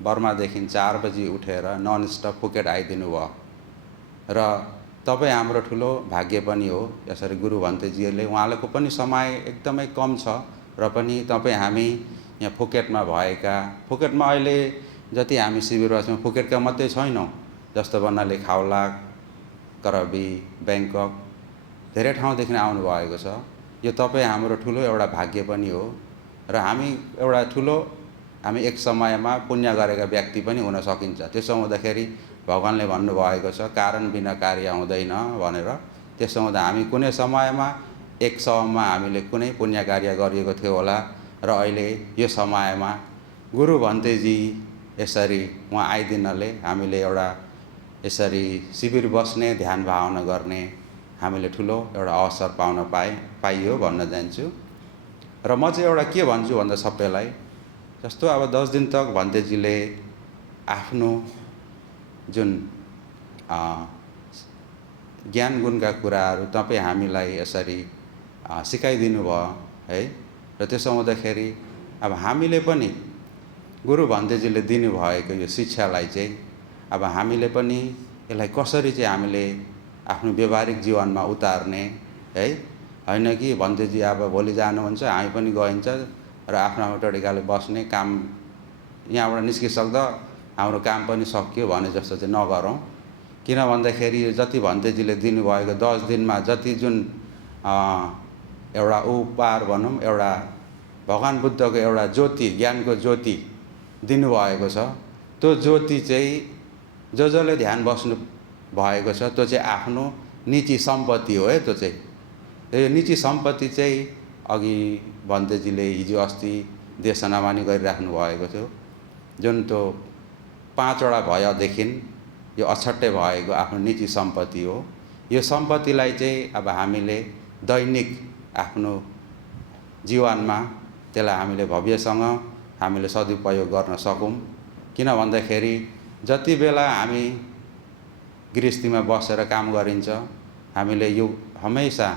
बर्मादेखि 4 बजी उठेर नन स्टप फुकेट आइदिनु भयो। र तपाईँ हाम्रो ठुलो भाग्य पनि हो। यसरी गुरु भन्तेजीहरूले उहाँको पनि समय एकदमै कम छ र पनि तपाईँ हामी यहाँ फुकेटमा फुकेटमा अहिले जति हामी शिविरमा छौँ फुकेटका मात्रै छैनौँ, जस्तो भन्नाले खाउलाक, करबी, ब्याङ्कक धेरै ठाउँदेखि आउनुभएको छ। यो तपाईँ हाम्रो ठुलो एउटा भाग्य पनि हो। र हामी एउटा ठुलो हामी एक समयमा पुण्य गरेका व्यक्ति पनि हुन सकिन्छ। त्यसो हुँदाखेरि भगवानले भन्नुभएको छ कारण बिना कार्य हुँदैन भनेर। त्यसो हुँदा हामी कुनै समयमा एक समयमा हामीले कुनै पुण्य कार्य गरिएको थियो होला र अहिले यो समयमा गुरु भन्तेजी यसरी उहाँ आइदिनाले हामीले एउटा यसरी शिविर बस्ने, ध्यान भावना गर्ने हामीले ठुलो एउटा अवसर पाइयो भन्न जान्छु। र म चाहिँ एउटा के भन्छु भन्दा सबैलाई जस्तो अब 10 दिन तक भन्तेजीले आफ्नो जुन ज्ञान गुणका कुराहरू तपाईँ हामीलाई यसरी सिकाइदिनु भयो है। र त्यसो हुँदाखेरि अब हामीले पनि गुरु भन्तेजीले दिनुभएको यो शिक्षालाई चाहिँ अब हामीले पनि यसलाई कसरी चाहिँ हामीले आफ्नो व्यवहारिक जीवनमा उतार्ने है। होइन कि भन्तेजी अब भोलि जानुहुन्छ हामी पनि गइन्छ र आफ्नो तरिकाले बस्ने, काम यहाँबाट निस्किसक्दा हाम्रो काम पनि सकियो भने जस्तो चाहिँ नगरौँ। किन भन्दाखेरि जति भन्तेजीले दिनुभएको 10 दिनमा जति जुन एउटा उपहार भनौँ, एउटा भगवान् बुद्धको एउटा ज्योति, ज्ञानको ज्योति दिनुभएको छ, त्यो ज्योति चाहिँ जसले ध्यान बस्नु भएको छ त्यो चाहिँ आफ्नो निजी सम्पत्ति हो है। त्यो चाहिँ यो निजी सम्पत्ति चाहिँ अघि भन्तेजीले हिजो अस्ति देशनामा नि गरिराख्नु भएको थियो, जुन त्यो 5 वटा भयदेखि यो अछट्टै भएको आफ्नो निजी सम्पत्ति हो। यो सम्पत्तिलाई चाहिँ अब हामीले दैनिक आफ्नो जीवनमा त्यसलाई हामीले भव्यसँग हामीले सदुपयोग गर्न सकौँ। किन भन्दाखेरि जति बेला हामी गृहस्थीमा बसेर काम गरिन्छ, हामीले यो हमेसा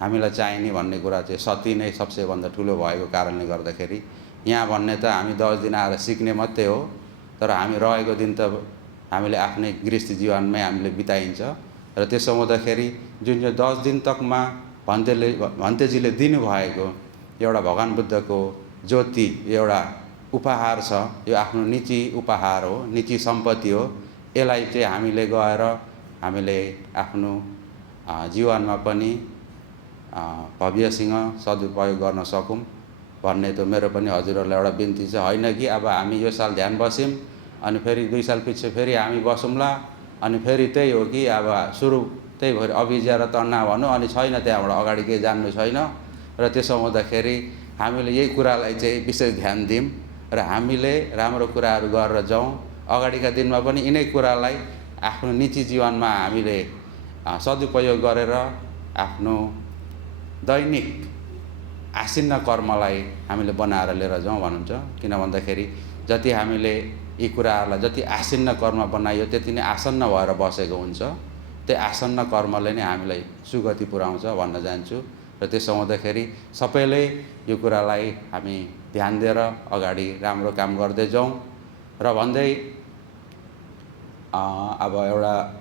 हामीलाई चाहिने भन्ने कुरा चाहिँ सती नै सबसे भन्दा ठुलो भएको कारणले गर्दाखेरि यहाँ भन्ने त हामी 10 दिन आएर सिक्ने मात्रै हो, तर हामी रहेको दिन त हामीले आफ्नै गृहस्थी जीवनमै हामीले बिताइन्छ। र त्यसो हुँदाखेरि जुन यो 10 दिन तकमा भन्तेजीले दिनुभएको एउटा भगवान् बुद्धको ज्योति एउटा उपहार छ, यो आफ्नो निजी उपहार हो, निजी सम्पत्ति हो। यसलाई चाहिँ हामीले गएर हामीले आफ्नो जीवनमा पनि भव्यसँग सदुपयोग गर्न सकौँ भन्ने त मेरो पनि हजुरहरूलाई एउटा बिन्ती छ। होइन कि अब हामी यो साल ध्यान बस्यौँ अनि फेरि 2 साल पछि फेरि हामी बसौँला अनि फेरि त्यही हो कि अब सुरु त्यही भएर अभिज्या र तन्ना भनौँ अनि छैन, त्यहाँबाट अगाडि केही जान्नु छैन। र त्यसो हुँदाखेरि हामीले यही कुरालाई चाहिँ विशेष ध्यान दिउँ र हामीले राम्रो कुराहरू गरेर जाउँ। अगाडिका दिनमा पनि यिनै कुरालाई आफ्नो निजी जीवनमा हामीले सदुपयोग गरेर आफ्नो दैनिक आसिन्न कर्मलाई हामीले बनाएर लिएर जाउँ भन्नुहुन्छ। किन भन्दाखेरि जति हामीले यी कुराहरूलाई जति आसिन्न कर्म बनाइयो त्यति नै आसन्न भएर बसेको हुन्छ, त्यही आसन्न कर्मले नै हामीलाई सुगति पुर्याउँछ भन्न चाहन्छु। र त्यसो हुँदाखेरि सबैले यो कुरालाई हामी ध्यान दिएर अगाडि राम्रो काम गर्दै जाउँ। र भन्दै अब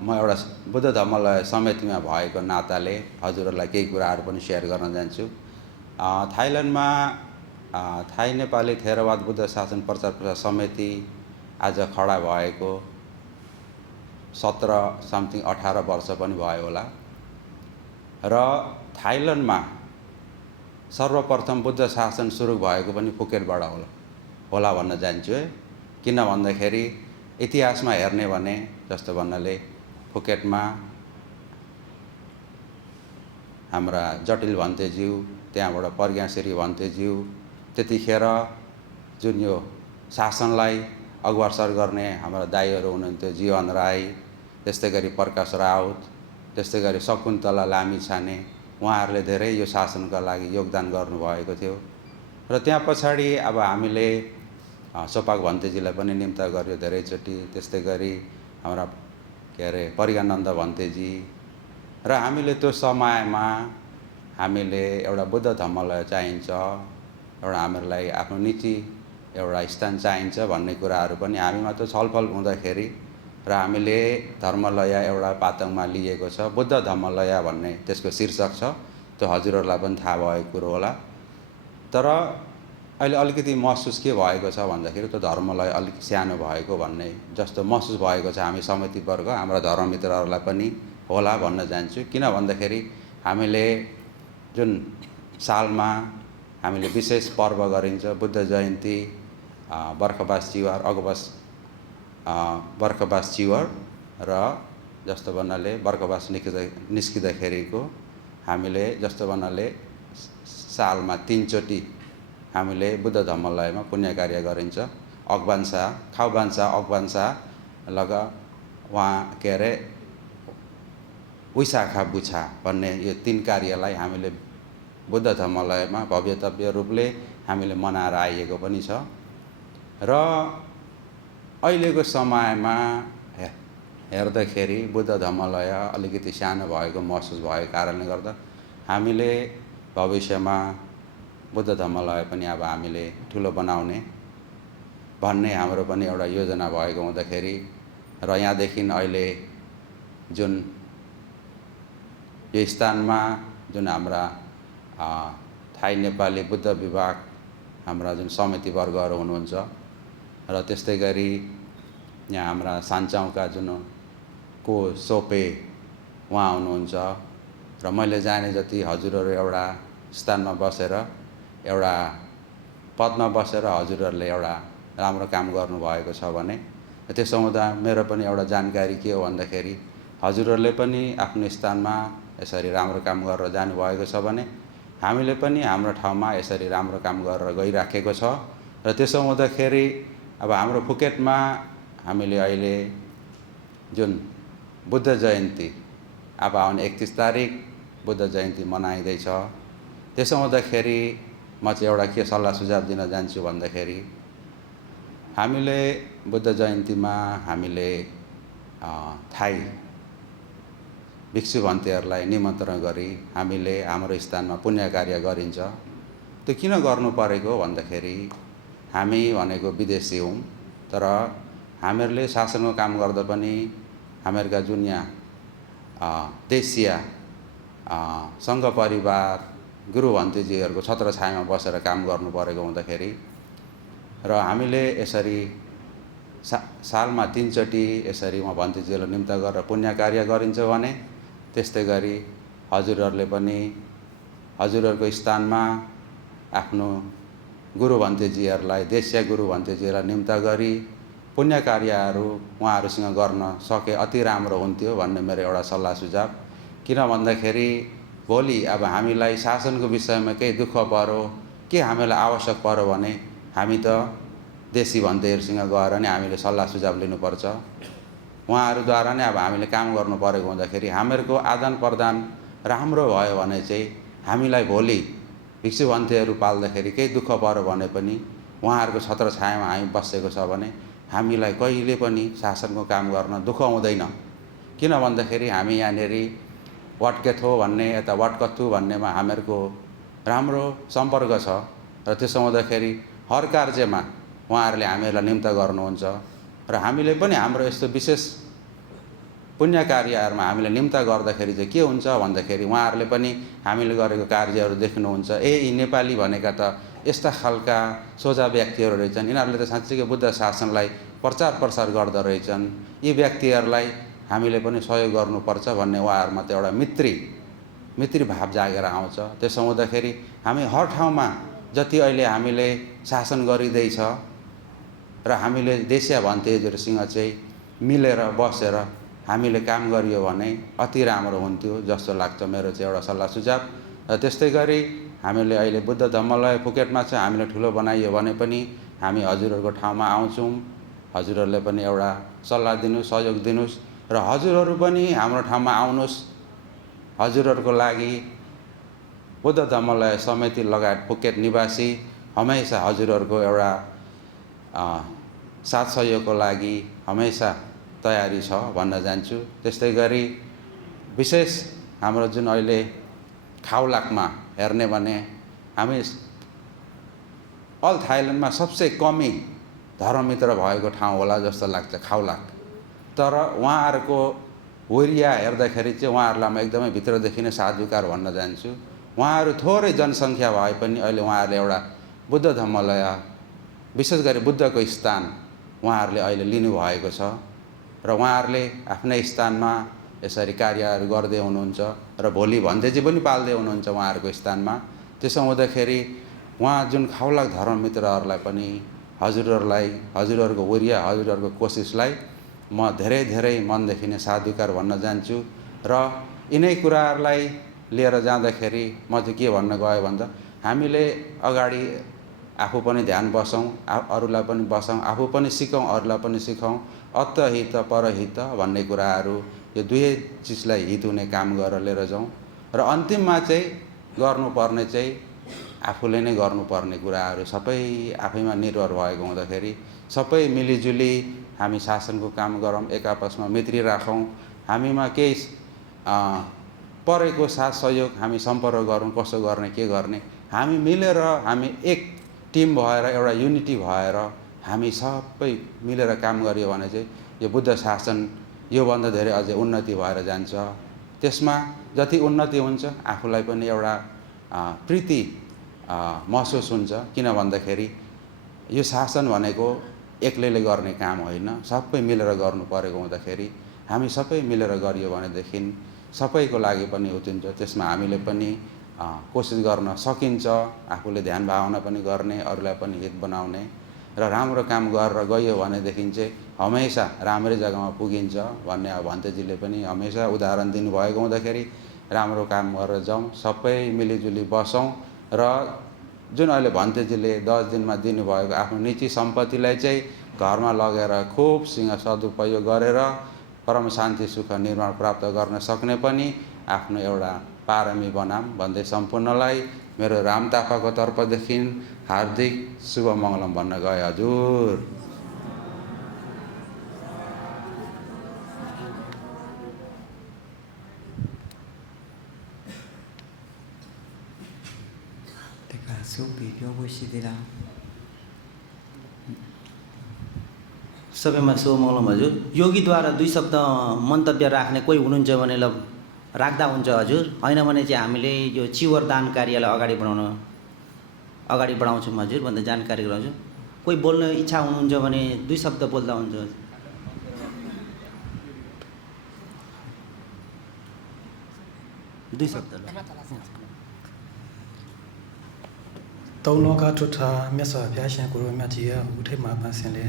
म एउटा बुद्ध धर्मलय समितिमा भएको नाताले हजुरहरूलाई केही कुराहरू पनि सेयर गर्न जान्छु। थाइल्यान्डमा थाई नेपाली थेरवाद बुद्ध शासन प्रचार प्रसार समिति आज खडा भएको 18 वर्ष पनि भयो होला। र थाइल्यान्डमा सर्वप्रथम बुद्ध शासन सुरु भएको पनि फुकेटबाट होला भन्न चाहन्छु है। किन भन्दाखेरि इतिहासमा हेर्ने भने जस्तो भन्नाले फुकेटमा हाम्रा जटिल भन्तेज्यू, त्यहाँबाट प्रज्ञाश्री भन्तेज्यू, त्यतिखेर जुन यो शासनलाई अग्रसर गर्ने हाम्रा दाइहरू हुनुहुन्थ्यो, जीवन राई, त्यस्तै गरी प्रकाश राउत, त्यस्तै गरी शकुन्तला लामिछाने, उहाँहरूले धेरै यो शासनका लागि योगदान गर्नुभएको थियो। र त्यहाँ पछाडि अब हामीले सोपाक भन्तेजीलाई पनि निम्ता गर्यो धेरैचोटि, त्यस्तै गरी हाम्रा परिज्ञानन्द भन्तेजी। र हामीले त्यो समयमा हामीले एउटा बुद्ध धर्मलय चाहिन्छ, एउटा हामीलाई आफ्नो निजी एउटा स्थान चाहिन्छ भन्ने कुराहरू पनि हामीमा त छलफल हुँदाखेरि र हामीले धर्मलय एउटा पातङमा लिएको छ, बुद्ध धर्मलय भन्ने त्यसको शीर्षक छ। त्यो हजुरहरूलाई पनि थाहा भएको कुरो होला। तर अहिले अलिकति महसुस के भएको छ भन्दाखेरि त्यो धर्मलय अलिक सानो भएको भन्ने जस्तो महसुस भएको छ हामी समितिवर्ग, हाम्रा धर्ममित्रहरूलाई पनि होला भन्न चाहन्छु। किन भन्दाखेरि हामीले जुन सालमा हामीले विशेष पर्व गरिन्छ, बुद्ध जयन्ती, बर्खबास चिवार, बर्खबास चिवार र जस्तो भन्नाले बर्खबास निस्किँदाखेरिको हामीले जस्तो भन्नाले सालमा 3 चोटि हामीले बुद्ध धर्मलयमा पुण्य कार्य गरिन्छ। अगबान्सा, खाउबान्सा, अगबान्सा लगा वहाँ विशाखा बुछा भन्ने यो 3 कार्यलाई हामीले बुद्ध धर्मलयमा भव्यतव्य रूपले हामीले मनाएर आइएको पनि छ। र अहिलेको समयमा हेर्दाखेरि बुद्ध धर्मलय अलिकति सानो भएको महसुस भएको कारणले गर्दा हामीले भविष्यमा बुद्ध धर्मलय पनि अब हामीले ठुलो बनाउने भन्ने हाम्रो पनि एउटा योजना भएको हुँदाखेरि र यहाँदेखि अहिले जुन यो स्थानमा जुन हाम्रा थाई नेपाली बुद्ध विभाग हाम्रा जुन समितिवर्गहरू हुनुहुन्छ र त्यस्तै गरी यहाँ हाम्रा सान्चाउका जुन को सोपे उहाँ हुनुहुन्छ र मैले जाने जति हजुरहरू एउटा स्थानमा बसेर एउटा पदमा बसेर हजुरहरूले एउटा राम्रो काम गर्नुभएको छ भने त्यसो हुँदा मेरो पनि एउटा जानकारी के हो भन्दाखेरि हजुरहरूले पनि आफ्नो स्थानमा यसरी राम्रो काम गरेर जानुभएको छ भने हामीले पनि हाम्रो ठाउँमा यसरी राम्रो काम गरेर गइराखेको छ र त्यसो हुँदाखेरि अब हाम्रो फुकेटमा हामीले अहिले जुन बुद्ध जयन्ती अब आउने 31 तारिक बुद्ध जयन्ती मनाइँदैछ। त्यसो हुँदाखेरि म चाहिँ एउटा के सल्लाह सुझाव दिन जान्छु भन्दाखेरि हामीले बुद्ध जयन्तीमा हामीले थाई भिक्षु भन्तेहरूलाई निमन्त्रण गरी हामीले हाम्रो स्थानमा पुण्य कार्य गरिन्छ। त्यो किन गर्नु परेको भन्दाखेरि हामी भनेको विदेशी हौँ, तर हामीहरूले शासनको काम गर्दा पनि हामीहरूका जुन यहाँ देशीय सङ्घ परिवार गुरु भन्तेजीहरूको छत्रछायामा बसेर काम गर्नु परेको हुँदाखेरि र हामीले यसरी सालमा 3 चोटि यसरी म भन्तेजीहरूलाई निम्त गरेर पुण्य कार्य गरिन्छ भने त्यस्तै गरी हजुरहरूले पनि हजुरहरूको स्थानमा आफ्नो गुरु भन्तेजीहरूलाई देशीय गुरु भन्तेजीहरूलाई निम्त गरी पुण्य कार्यहरू उहाँहरूसँग गर्न सके अति राम्रो हुन्थ्यो भन्ने मेरो एउटा सल्लाह सुझाव। किन भन्दाखेरि भोलि अब हामीलाई शासनको विषयमा केही दुःख पर्यो, के हामीलाई आवश्यक पर्यो भने हामी त देशी भन्तेहरूसँग गएर नै हामीले सल्लाह सुझाव लिनुपर्छ। उहाँहरूद्वारा नै अब हामीले काम गर्नु परेको हुँदाखेरि हामीहरूको आदान प्रदान राम्रो भयो भने चाहिँ हामीलाई भोलि भिक्षु भन्तेहरू पाल्दाखेरि केही दुःख पर्यो भने पनि उहाँहरूको छत्रछायामा हामी बसेको छ भने हामीलाई कहिले पनि शासनको काम गर्न दुःख हुँदैन। किन भन्दाखेरि हामी यहाँनिर वाटकेथो भन्ने यता वाटकथु भन्नेमा हामीहरूको राम्रो सम्पर्क छ र त्यसो हुँदाखेरि हर कार्यमा उहाँहरूले हामीहरूलाई निम्त गर्नुहुन्छ र हामीले पनि हाम्रो यस्तो विशेष पुण्य कार्यहरूमा हामीले निम्त गर्दाखेरि चाहिँ के हुन्छ भन्दाखेरि उहाँहरूले पनि हामीले गरेको कार्यहरू देख्नुहुन्छ। यी नेपाली भनेका त यस्ता खालका सोझा व्यक्तिहरू रहेछन्, यिनीहरूले त साँच्चीकै बुद्ध शासनलाई प्रचार प्रसार गर्दो रहेछन्, यी व्यक्तिहरूलाई हामीले पनि सहयोग गर्नुपर्छ भन्ने उहाँहरूमा त एउटा मित्री भाव जागेर आउँछ। त्यसो हुँदाखेरि हामी हर ठाउँमा जति अहिले हामीले शासन गरिँदैछ र हामीले देशीय भन्तेहरूसँग चाहिँ मिलेर बसेर हामीले काम गरियो भने अति राम्रो हुन्थ्यो जस्तो लाग्छ मेरो चाहिँ एउटा सल्लाह सुझाव। र त्यस्तै गरी हामीले अहिले बुद्ध धम्मालय फुकेटमा छ, हामीले ठुलो बनाइयो भने पनि हामी हजुरहरूको ठाउँमा आउँछौँ। हजुरहरूले पनि एउटा सल्लाह दिनुहोस्, सहयोग दिनुहोस् र हजुरहरू पनि हाम्रो ठाउँमा आउनुहोस्। हजुरहरूको लागि बुद्ध धम्मालय समिति लगायत फुकेट निवासी हमेसा हजुरहरूको एउटा साथ सहयोगको लागि हमेसा तयारी छ भन्न जान्छु। त्यस्तै गरी विशेष हाम्रो जुन अहिले खाउलाकमा हेर्ने भने हामी अल थाइल्यान्डमा सबसे कमी धर्ममित्र भएको ठाउँ होला जस्तो लाग्छ खाउलाक। तर उहाँहरूको वरिया हेर्दाखेरि चाहिँ उहाँहरूलाई म एकदमै भित्रदेखि नै साधुकार भन्न जान्छु। उहाँहरू थोरै जनसङ्ख्या भए पनि अहिले उहाँहरूले एउटा बुद्ध धम्मालय विशेष गरी बुद्धको स्थान उहाँहरूले अहिले लिनुभएको छ र उहाँहरूले आफ्नै स्थानमा यसरी कार्यहरू गर्दै हुनुहुन्छ र भोलि भन्तेजी पनि पाल्दै हुनुहुन्छ उहाँहरूको स्थानमा। त्यसो हुँदाखेरि उहाँ जुन खाउलाक धर्ममित्रहरूलाई पनि हजुरहरूको वरिया हजुरहरूको कोसिसलाई म धेरै मनदेखि नै साधुकार भन्न जान्छु। र यिनै कुराहरूलाई लिएर जाँदाखेरि म चाहिँ के भन्न गएँ भन्दा हामीले अगाडि आफू पनि ध्यान बसौँ, अरूलाई पनि बसौँ, आफू पनि सिकौँ, अरूलाई पनि सिकाउँ। अत्तहित परहित भन्ने कुराहरू यो दुवै चिजलाई हित हुने काम गरेर लिएर जाउँ र अन्तिममा चाहिँ गर्नुपर्ने चाहिँ आफूले नै गर्नुपर्ने कुराहरू सबै आफैमा निर्भर भएको हुँदाखेरि सबै मिलिजुली हामी शासनको काम गरौँ, एक आपसमा मैत्री राखौँ, हामीमा केही परेको साथ सहयोग हामी सम्पर्क गरौँ, कसो गर्ने के गर्ने, हामी मिलेर हामी एक टिम भएर एउटा युनिटी भएर हामी सबै मिलेर काम गरियो भने चाहिँ यो बुद्ध शासन योभन्दा धेरै अझै उन्नति भएर जान्छ। त्यसमा जति उन्नति हुन्छ आफूलाई पनि एउटा प्रीति महसुस हुन्छ। किन भन्दाखेरि यो शासन भनेको एक्लैले गर्ने काम होइन, सबै मिलेर गर्नु परेको हुँदाखेरि हामी सबै मिलेर गरियो भनेदेखि सबैको लागि पनि उतिन्छ। त्यसमा हामीले पनि कोसिस गर्न सकिन्छ, आफूले ध्यान भावना पनि गर्ने, अरूलाई पनि हित बनाउने र राम्रो काम गरेर गयो भनेदेखि चाहिँ हमेसा राम्रै जग्गामा पुगिन्छ भन्ने अब भन्तेजीले पनि हमेसा उदाहरण दिनुभएको हुँदाखेरि राम्रो काम गरेर जाउँ, सबै मिलिजुली बसौँ र जुन अहिले भन्तेजीले 10 दिनमा दिनुभएको आफ्नो निजी सम्पत्तिलाई चाहिँ घरमा लगेर खुबसँग सदुपयोग गरेर परम शान्ति सुख निर्माण प्राप्त गर्न सक्ने पनि आफ्नो एउटा पारमी बनाम भन्दै सम्पूर्णलाई मेरो राम थापाको तर्फदेखि हार्दिक शुभ मङ्गलम भन्न गए हजुर। सबैमा शुभ मङ्गलम हजुर। योगीद्वारा 2 शब्द मन्तव्य राख्ने कोही हुनुहुन्छ भने ल राख्दा हुन्छ हजुर, होइन भने चाहिँ हामीले यो चिवर दान कार्यलाई अगाडि बढाउँछौँ हजुर भन्दा जानकारी गराउँछु। कोही बोल्न इच्छा हुनुहुन्छ भने 2 शब्द बोल्दा हुन्छ। दुई शब्द Taunoka tuta mesa piashin kuru matia utai mapa sile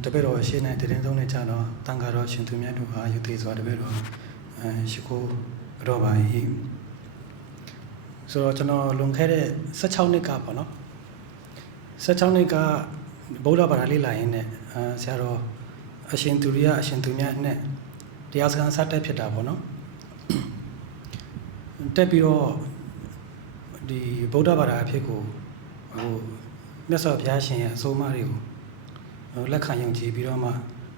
tabero shina tirin zone chano tangaro shintumia duha yuti zwa tabero shiko roba hi so chano lungkhere 16 နှစ်ကပေါ့နော်16 နှစ်ကဗုဒ္ဓဘာသာလေးလာရင်းနဲ့ဆရာတော်အရှင်သူရိယအရှင်သူမြတ်နဲ့တရားစခန်းစတက်ဖြစ်တာပေါ့နော်တက်ပြီးတော့ဒီဗုဒ္ဓဘာသာအဖြစ်ကိုမြတ်စွာဘုရားရှင်ရဲ့အဆုံးအမတွေကိုလက်ခံယုံကြည်ပြီးတော့မှ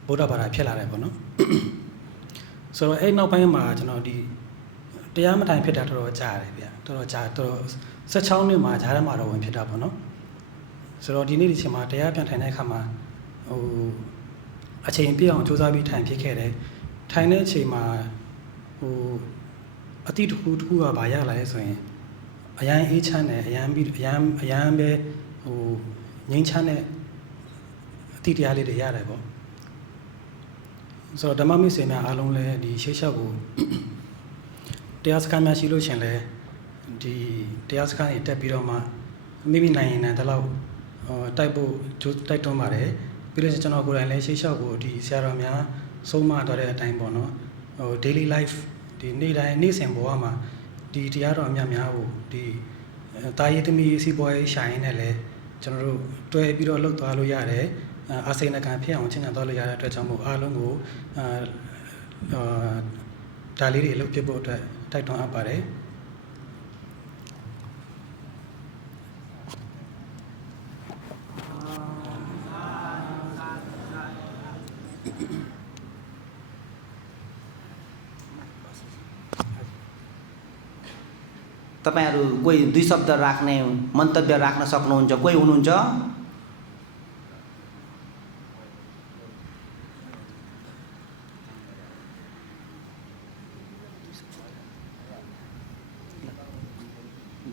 ဗုဒ္ဓဘာသာဖြစ်လာတယ်ပေါ့နော်ဆိုတော့အဲ့နောက်ပိုင်းမှာကျွန်တော်ဒီတရားမထိုင်ဖြစ်တာတော်တော်ကြာတယ်ဗျတော်တော်16နှစ်မှာဂျားထဲမှာတော့ဝင်ဖြစ်တာပေါ့နော်ဆိုတော့ဒီနေ့ဒီချိန်မှာတရားပြန်ထိုင်တဲ့အခါမှာအချိန်ပြည့်အောင်စူးစမ်းပြီးထိုင်ဖြစ်ခဲ့တယ်ထိုင်တဲ့အချိန်မှာအတိတစ်ခုကဘာရလာလဲဆိုရင်အရန်အေးချမ်းတယ်အရန်ပဲငြိမ်းချမ်းတဲ့အတိတရားလေးတွေရတယ်ပေါ့ဆိုတော့ဓမ္မမိတ်ဆွေများအားလုံးလည်းဒီရှေ့လျှောက်ကိုတရားစခန်းများရှိလို့ရှင်လဲဒီတရားစခန်းတွေတက်ပြီးတော့မှမိမိနိုင်ရင်တလောက်တိုက်ဖို့တိုက်တွန်းပါတယ်ပြီးလို့ကျွန်တော်ကိုယ်တိုင်လည်းရှေ့လျှောက်ကိုဒီဆရာတော်များဆုံးမတော်တဲ့အတိုင်းပေါ့နော်daily life ဒီနေ့တိုင်းနေ့စဉ်ဘဝမှာဒီတရားတော်အများများကိုဒီတာရည်သမီးစီးပွားရေးရှာရင်းနဲ့လည်းကျွန်တော်တို့တွဲပြီးတော့လှုပ်သွားလို့ရတယ်အာစိဏကံဖြစ်အောင်ချင့်ချံသွားလို့ရတဲ့အတွက်ကြောင့်မို့အားလုံးကိုဒါလေးတွေလှုပ်ဖြစ်ဖို့အတွက်တိုက်တွန်းအပ်ပါတယ်तपाईहरु कोही 2 शब्द राख्ने मन्तव्य राख्न सक्नुहुन्छ कोही हुनुहुन्छ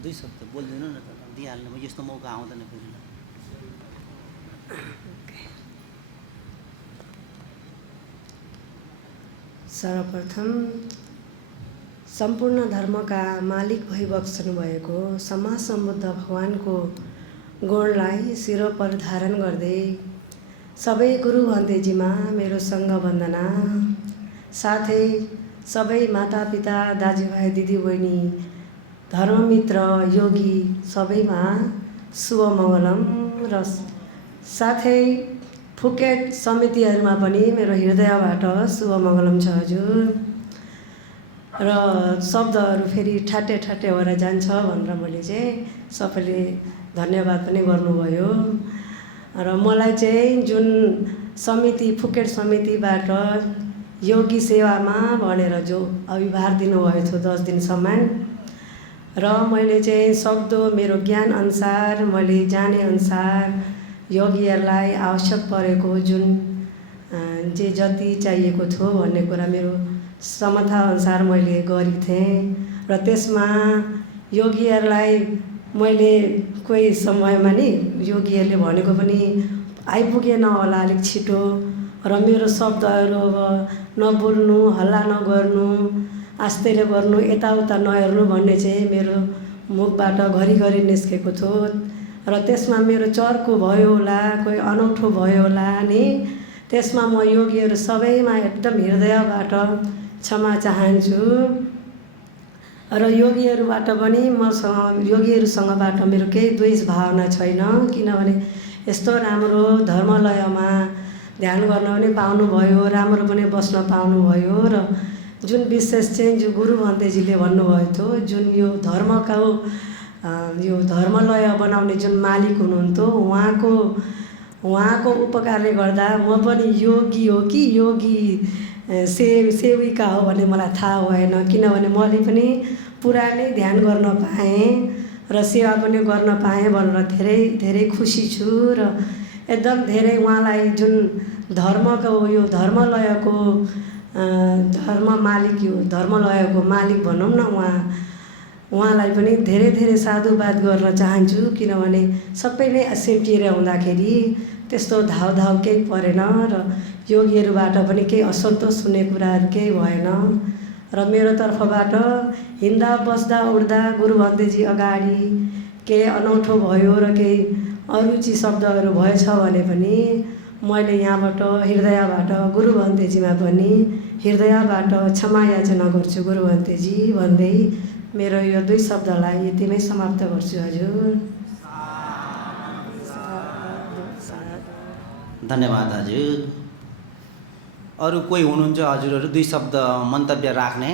दुई शब्द बोल्दिनु न त दिइहाल्नु म यस्तो मौका आउँदैन फेरि सर्वप्रथम सम्पूर्ण धर्मका मालिक भइबक्सनु भएको समाज सम्बुद्ध भगवानको गुणलाई शिरोपर धारण गर्दै सबै गुरु भन्तेजीमा मेरो सङ्घ वन्दना साथै सबै मातापिता दाजुभाइ दिदीबहिनी धर्ममित्र योगी सबैमा शुभ मङ्गलम र साथै फुकेट समितिहरूमा पनि मेरो हृदयबाट शुभ मङ्गलम छ हजुर र शब्दहरू फेरि ठाटे भएर जान्छ भनेर मैले चाहिँ सबैले धन्यवाद पनि गर्नुभयो र मलाई चाहिँ जुन समिति फुकेट समितिबाट योगी सेवामा भनेर जो अभिभार दिनुभएको थियो 10 दिनसम्म र मैले चाहिँ सक्दो मेरो ज्ञान अनुसार मैले जाने अनुसार योगीहरूलाई आवश्यक परेको जुन जति चाहिएको थियो भन्ने कुरा मेरो समर्थ अनुसार मैले गरेको थिएँ र त्यसमा योगीहरूलाई मैले कोही समयमा नि योगीहरूले भनेको पनि आइपुगेन होला अलिक छिटो र मेरो शब्दहरू अब नबोल्नु, हल्ला नगर्नु, आस्तेले गर्नु, यताउता नहेर्नु भन्ने चाहिँ मेरो मुखबाट घरिघरि निस्केको थियो र त्यसमा मेरो चर्को भयो होला, कोही अनौठो भयो होला नि, त्यसमा म योगीहरू सबैमा एकदम हृदयबाट क्षमा चाहन्छु र योगीहरूबाट पनि योगीहरूसँगबाट मेरो केही द्वेष भावना छैन, किनभने यस्तो राम्रो धर्मलयमा ध्यान गर्न पनि पाउनुभयो, राम्रो पनि बस्न पाउनुभयो र जुन विशेष चाहिँ जो गुरु भन्तेजीले भन्नुभएको थियो, जुन यो धर्मको यो धर्मलय बनाउने जुन मालिक हुनुहुन्थ्यो उहाँको उपकारले गर्दा म पनि योगी हो कि योगी सेविका हो भन्ने मलाई थाहा भएन, किनभने मैले पनि पुरा नै ध्यान गर्न पाएँ र सेवा पनि गर्न पाएँ भनेर धेरै धेरै खुसी छु र एकदम धेरै उहाँलाई जुन धर्मको यो धर्मलयको धर्म मालिक यो धर्मलयको मालिक भनौँ न, उहाँलाई पनि धेरै धेरै साधुवाद गर्न चाहन्छु, किनभने सबै नै सिम्टिएर हुँदाखेरि त्यस्तो धाउ केही परेन र योगीहरूबाट पनि केही असन्तोष हुने कुराहरू केही भएन र मेरो तर्फबाट हिँड्दा बस्दा उड्दा गुरु भन्तेजी अगाडि केही अनौठो भयो र केही अरुचि शब्दहरू भएछ भने पनि मैले यहाँबाट हृदयबाट गुरु भन्तेजीमा पनि हृदयबाट क्षमा याचना गर्छु गुरु भन्तेजी भन्दै मेरो यो 2 शब्दलाई यतिमै समाप्त गर्छु। हजुर धन्यवाद हजुर। अरू कोही हुनुहुन्छ हजुरहरू 2 शब्द मन्तव्य राख्ने?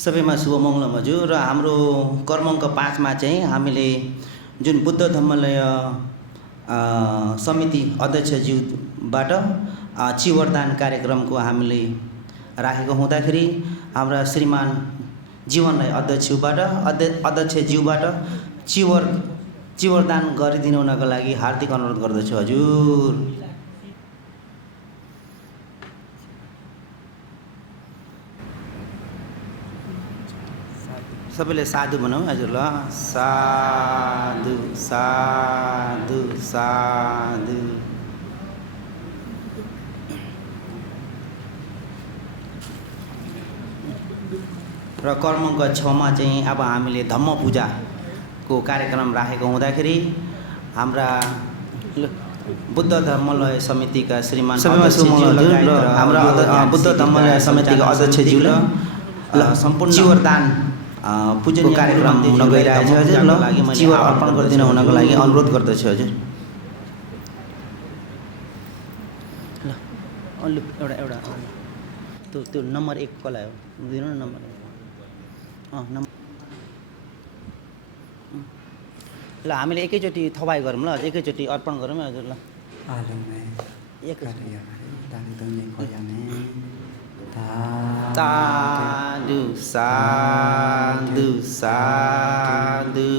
सबैमा शुभमङ्गलम हजुर। र हाम्रो कर्मअङ्क 5 मा चाहिँ हामीले जुन बुद्ध धम्मलय समिति अध्यक्षज्यूबाट चिवरदान कार्यक्रमको हामीले राखेको हुँदाखेरि हाम्रा श्रीमान जीवनलाई अध्यक्षज्यूबाट चिवरदान गरिदिनु हुनको लागि हार्दिक अनुरोध गर्दछु हजुर। सबैले साधु भनौँ हजुर। ल साधु साधु साधु। र कर्मअङ्क 6 मा चाहिँ अब हामीले धम्म पूजाको कार्यक्रम राखेको हुँदाखेरि हाम्रा बुद्ध धर्मलय समितिका श्रीमान हाम्रा बुद्ध धर्मलय समितिका अध्यक्षज्यू र सम्पूर्ण चिवरदान पूजनीय कार्यक्रम हुन गइरहेछ हजुर। ल चिवर अर्पण गरिदिनु हुनको लागि अनुरोध गर्दछु हजुर। ल अलि एउटा त्यो नम्बर 1 कसलाई हो दिनु न नम्बर। ल हामीले एकैचोटि थवाई गरौँ ल, एकैचोटि अर्पण गरौँ हजुर। ल साधु साधु साधु।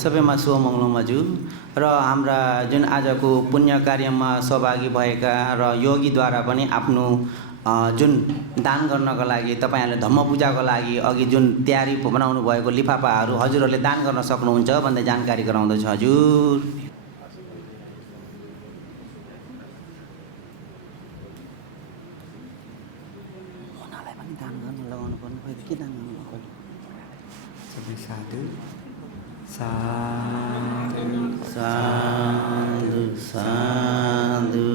सबैमा शुभमङ्गलम हजुर। र हाम्रा जुन आजको पुण्य कार्यमा सहभागी भएका र योगीद्वारा पनि आफ्नो जुन दान गर्नको लागि तपाईँहरूले धम्म पूजाको लागि अघि जुन तयारी बनाउनु भएको लिफाफाहरू हजुरहरूले दान गर्न सक्नुहुन्छ भन्दै जानकारी गराउँदछु हजुर। उनीहरूलाई पनि दान गर्न लगाउनु पर्ने भयो के दान गर्नु पर्ने? सबै साधु साधु साधु।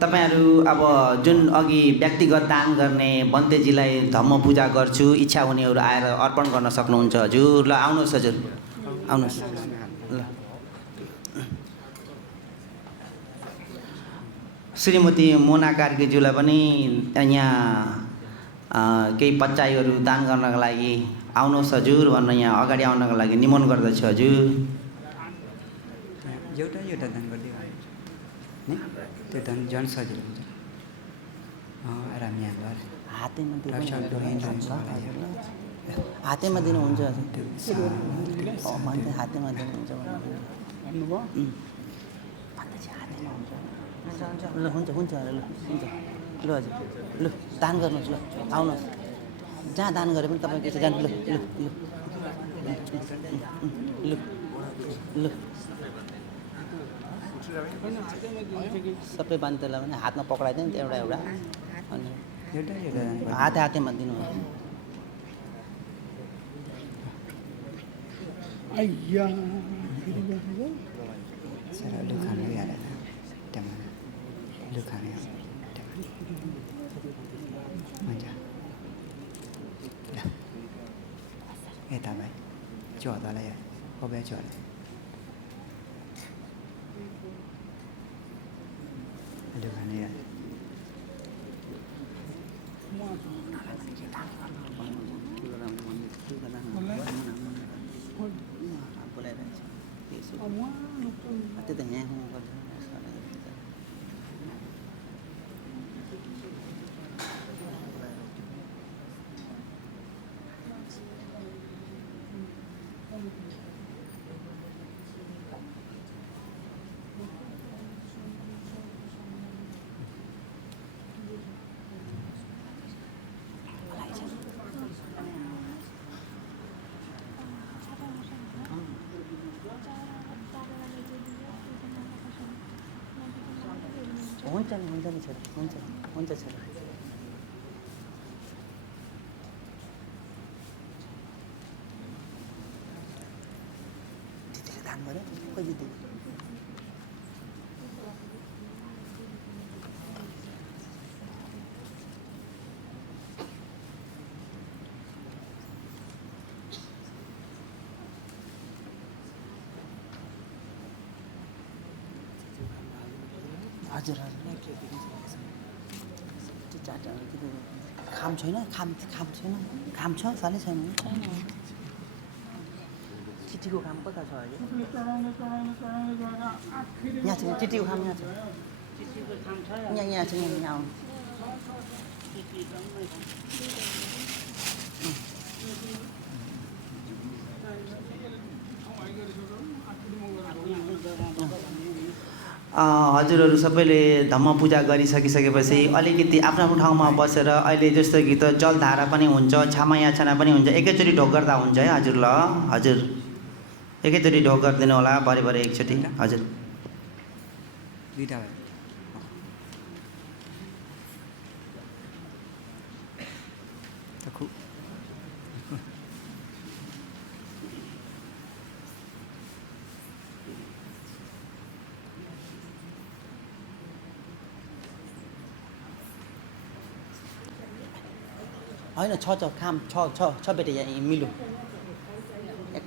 तपाईँहरू अब जुन अघि व्यक्तिगत दान गर्ने बन्तेजीलाई धम्म पूजा गर्छु इच्छा हुनेहरू आएर अर्पण गर्न सक्नुहुन्छ हजुर। ल आउनुहोस् हजुर। आउनुहोस् ल। श्रीमती मोना कार्कीज्यूलाई पनि यहाँ केही पच्चाइहरू दान गर्नको लागि आउनुहोस् हजुर भनेर यहाँ अगाडि आउनको लागि निमन्त्रण गर्दछु हजुर। एउटा दान गरिदियो नि, त्यो दान झन् सजिलो हुन्छ। आराम यहाँ घर हातैमा हातैमा दिनुहुन्छ त्यो हातैमा दिनुहुन्छ भन्नुभयो ल हुन्छ हुन्छ ल हुन्छ ल हजुर ल दान गर्नुहोस् ल आउनुहोस् जहाँ दान गरे पनि तपाईँको यसो जानु ल ल ल ल सबै बान्तेलाई पनि हातमा पक्राइदियो नि त एउटा एउटा अनि एउटा दान हातैमा दिनु आइया सारा लु खानु यार टमा लु खानु हुन्छ ल यता भाइ चौधलाई कबे चौध लु खानु यार त्यो त यहाँ हुन्छ नि छोरा हुन्छ छोरा दिदीले दान गर्यो खोइ दिदी हजुर खाम छैन खाम छैन खाम छ सालै छैन चिठीको काम कता छ अहिले यहाँ छ चिठीको काम यहाँ छ यहाँ छ यहाँ आउनु हजुरहरू सबैले धम्म पूजा गरिसकिसकेपछि अलिकति आफ्नो आफ्नो ठाउँमा बसेर अहिले जस्तो कि त जलधारा पनि हुन्छ छामा याचना पनि हुन्छ एकैचोटि ढोक गर्दा हुन्छ है हजुर ल हजुर एकैचोटि ढोक गरिदिनु होला भरे एकचोटि हजुर दुईटा होइन छ खाम छ बेटी यहाँ मिलो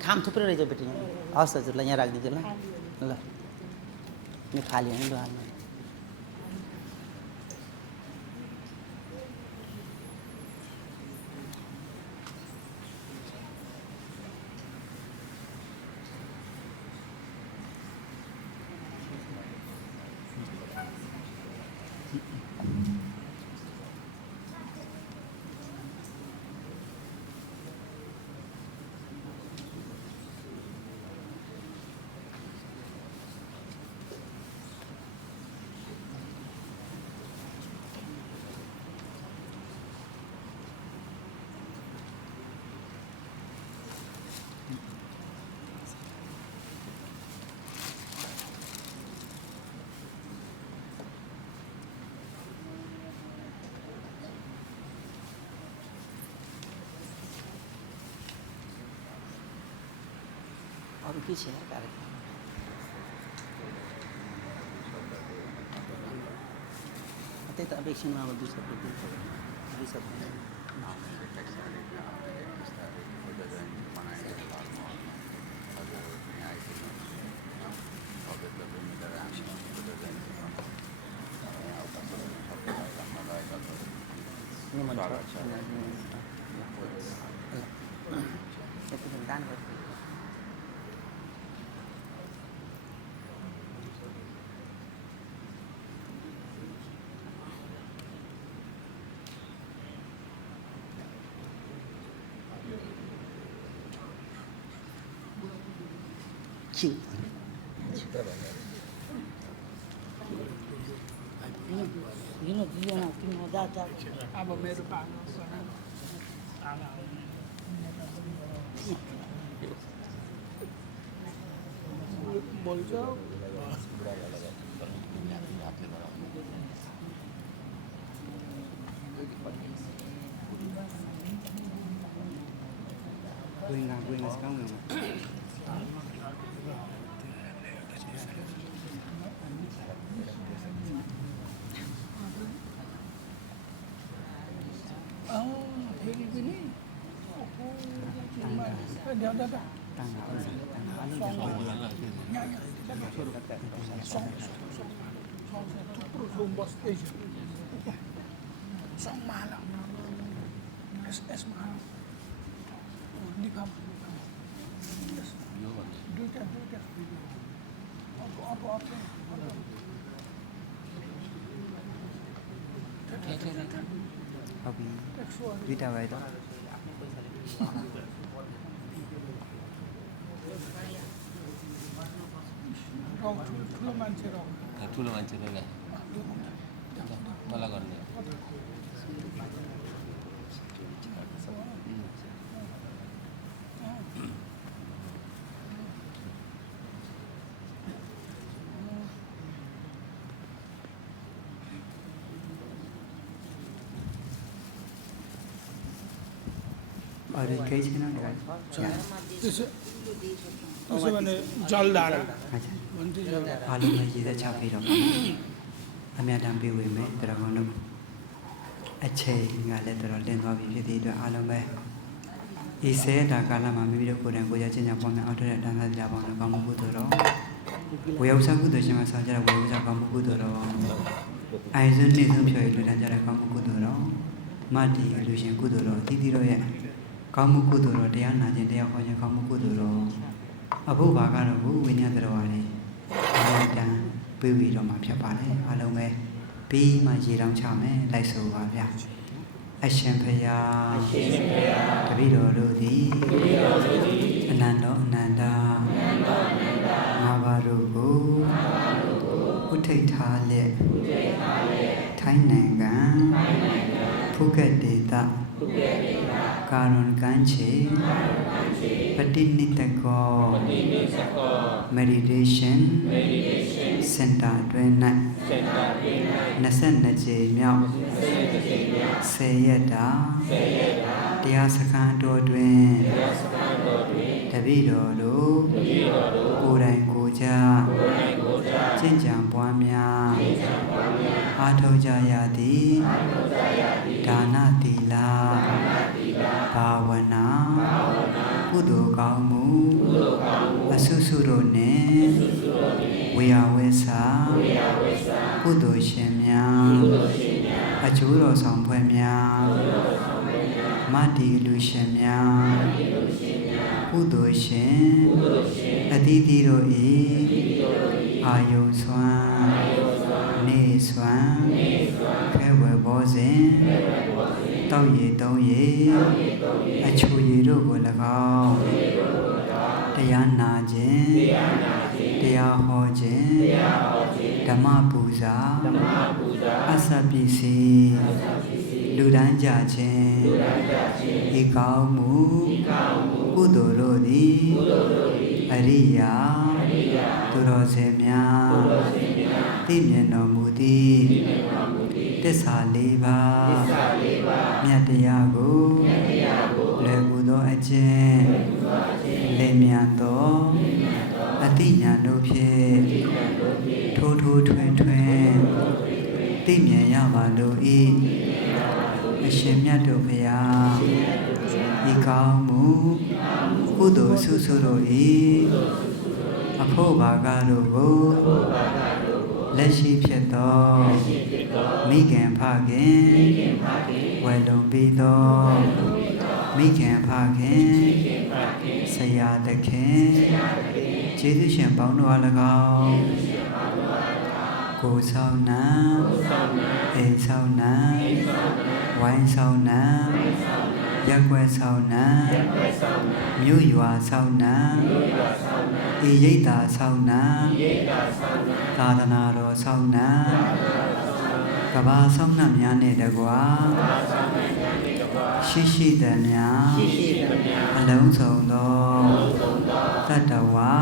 खाम थुप्रै रहेछ बेटी यहाँ हस् हजुरलाई यहाँ राखिदिन्छु ल यो खाली होइन ल हाल्नु अरू के छ कार्यक्रम त्यही त अब एकछिनमा अब 2 शब्द दिन्छ अब मेरो पालो बोल्छ Going sekarang फेरि पनि थुप्रो ठाउँ बस्दैछ सङ्घमाला यसमा निकम दुईटा दुईटा भयो त ठुलो मान्छे मलाई गर्ने अरू केही छैन त्यसो भने जलधारा Kalau majlis capai ram, kami ada ambil wime terang aceh ngale terang lenwa biji itu alam ise dah kalau mami video kurang gua jadi nyapon ada dan ada nyapon kamu kudoro, gua usah kudoro cuma saja gua usah kamu kudoro, aizun ni tu saya itu dan cara kamu kudoro, mati itu sih kudoro, titiro ya, kamu kudoro dia najen dia kau yang kamu kudoro, abu bakar abu winya terwari. Dan bui rumah siapa le, alam pi masih ram came, lai suwa ya. Asyam paya, tapi dulu di, ananda, ngabarugu, utai thale, thai nengan, Phuket data, karun kanche, patinitako, meditation, center twena, nasan naje miao, sayada, dia sekarang twin, tapi dulu, kurang kuja, jenjang puamnya, atau jaya di, dana tila, bawana, kudo kamu, asusurone, wiyawesa, kudo shemya, ajuro sampemya, mati lu shemya, kudo shem, adidiro ayo swan, ne swan, kewe bozen, tau ye, achu ye rogo lagao, daya najen, daya hojen, dhamma puja, asabisi, ludan jajen, ikau mu, kudoro di, ariya, turozemya, timyeno mudi, Tesaleva, Nyatayago, Legudo Achen, Lemiando, Atinyano Pie, Toto Twin, Timya Yamalo E, Ashemyato Pia, Ikamu, Kudo Susuro E, Apo Bagaro, Leshi Pieto, Migan Pagan, ဝယ်လုံးပြီးသောမိခင်ဖခင်ဆရာသခင်ကျေးဇူးရှင်ပေါင်းတို့အား၎င်းကိုယ်ဆောင်နာအိမ်ဆောင်နာဝိုင်းဆောင်နာရက်ွယ်ဆောင်နာမြို့ရွာဆောင်နာဤရိတ်တာဆောင်နာသာသနာတော်ဆောင်နာကဘာဆောင်နာများနဲ့တကွာရှိရှိသမျှအလုံးစုံသောတတ္တဝါ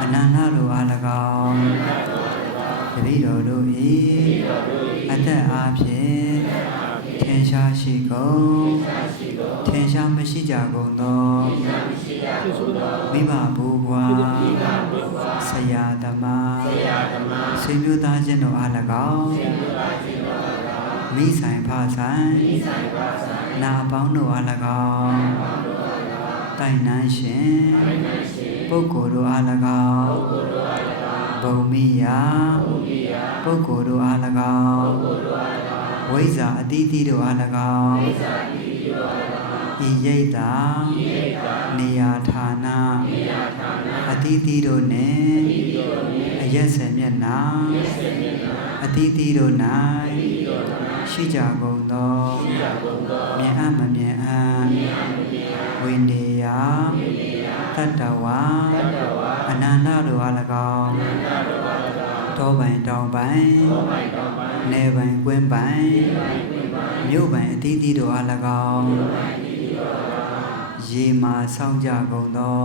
အနန္တတို့အား၎င်းတပည့်တော်တို့၏အသက်အားဖြင့်ထင်ရှားရှိကုန်ထင်ရှားမရှိကြကုန်သောမိဘဘိုးဘွားဆရာသမားဆွေမျိုးသားချင်းတို့အား၎င်းမိဆိုင်ဖဆိုင်နာပေါင်းတို့အား၎င်းတိုင်နှန်းရှင်ပုဂ္ဂိုလ်တို့အား၎င်းဘုံမိယာပုဂ္ဂိုလ်တို့အား၎င်းဝိဇ္ဇာအတိတိတို့အား၎င်းဤရိတ်တာနေရာဌာနအတိတိတို့နှင့်အရက်ဆက်မျက်နှာအတိတိတို့၌ရှိကြကုန်သောမြင်အပ်မမြင်အပ်ဝိနည်းယတတ္တဝါအနန္တတို့အား၎င်းတောပိုင်တောင်ပိုင်နေပိုင်ကွင်းပိုင်မြို့ပိုင်အသီးသီးတို့အား၎င်းရေမာဆောင်ကြကုန်သော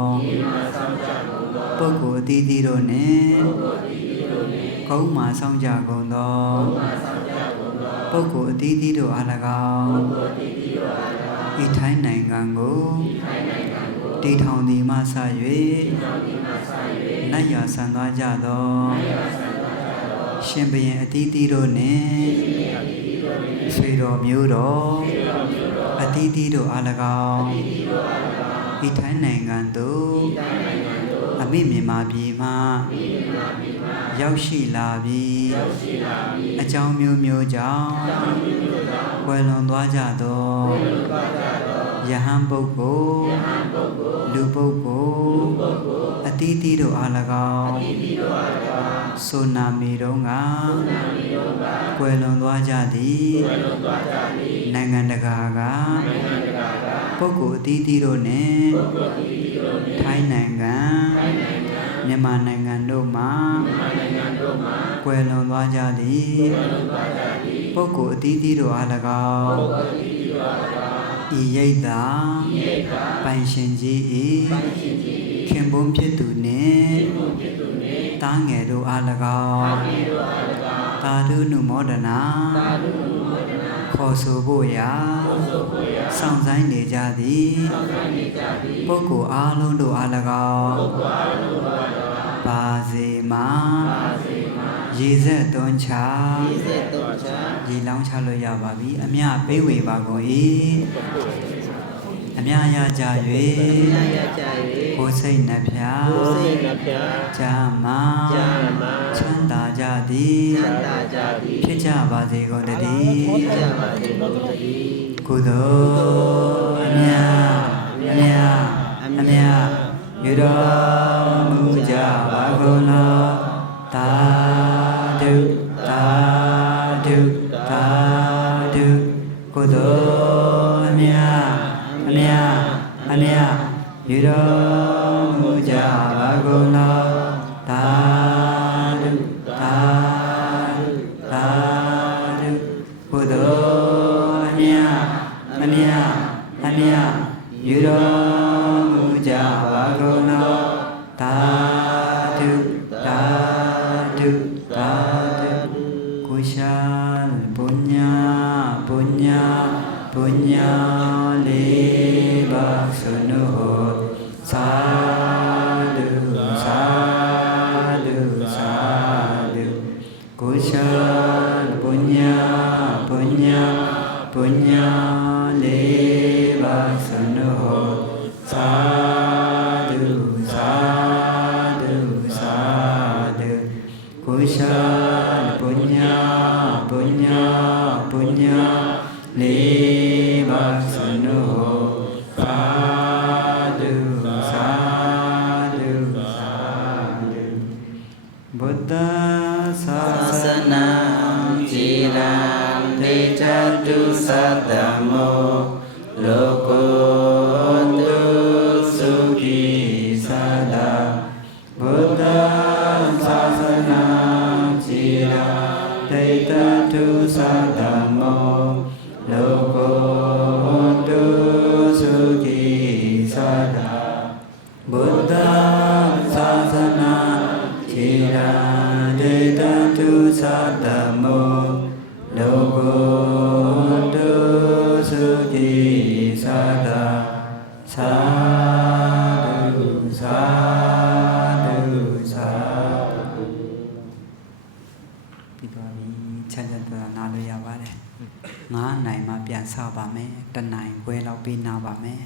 ပုဂ္ဂိုလ်အသီးသီးတို့နှင့်ကုန်းမာဆောင်ကြကုန်သောပုဂ္ဂိုလ်အသီးသီးတို့အား၎င်းဤထိုင်းနိုင်ငံကိုတည်ထောင်သည်မှစ၍နတ်ရာဆန်သွားကြသောရှင်ဘုရင်အသီးသီးတို့နှင့်ဆွေတော်မျိုးတော်အသီးသီးတို့အား၎င်းဤထိုင်းနိုင်ငံသို့အမိမြန်မာပြည်မှရောက်ရှိလာပြီးအကြောင်းမျိုးမျိုးကြောင့်ကွယ်လွန်သွားကြသောယဟန်ပုဂ္ဂိုလ်လူပုဂ္ဂိုလ်အသီးသီးတို့အား၎င်းဆိုနာမီတုံးကကွယ်လွန်သွားကြသည်နိုင်ငံတကာကပုဂ္ဂိုလ်အသီးသီးတို့နှင့်ထိုင်းနိုင်ငံမြန်မာနိုင်ငံတို့မှကွယ်လွန်သွားကြသည်ပုဂ္ဂိုလ်အသီးသီးတို့အား၎င်းဤရိတ်တာပိုင်ရှင်ကြီး၏ခင်ပွန်းဖြစ်သူနှင့်တားငယ်တို့အား၎င်းသာဓုနုမောဒနာခေါ်ဆိုဖို့ရာစောင့်ဆိုင်နေကြသည်ပုဂ္ဂိုလ်အားလုံးတို့အား၎င်းပါစေမှာရေဆက်သွန်းချရေလောင်းချလို့ရပါပြီအမြပေးဝေပါကုန်၏အမြရကြ၍ကိုယ်စိတ်နှဖျားဂျာမချမ်းသာကြသည်ဖြစ်ကြပါစေကုန်တည်းကုသိုလ်အမြယူတော်မူကြပါကုန်လောသာဓုသာဓုသာဓုကုသိုလ်အမြယူတော်မူကြပါကုန်လောသာဓုသာဓုသာဓုကုသိုလ်အမြယူတော်မူကြပါကုန်လောသာဓုသာဓုသာဓုကုရှာပုညလေးပါစွနုသာဓုကုရှာပုညလေးပါစွနုသာဓုကုရှာပုညလေး โลโกตุสุขีสัตตาพุทธศาสนาจิราเตตะทุสัตตโมโลโกตุสุขีสัตตาพุทธศาสนาจิราเตตะทุสัตตโมโลโกตุสุขีสัตตาสาธุสาธุสาธุပြီးသွားပြီချမ်းချမ်းသာသာနားလို့ရပါတယ်9နိုင်မှပြန်စပါမယ်တနိုင်ခွဲလောက်ပြီးနားပါမယ်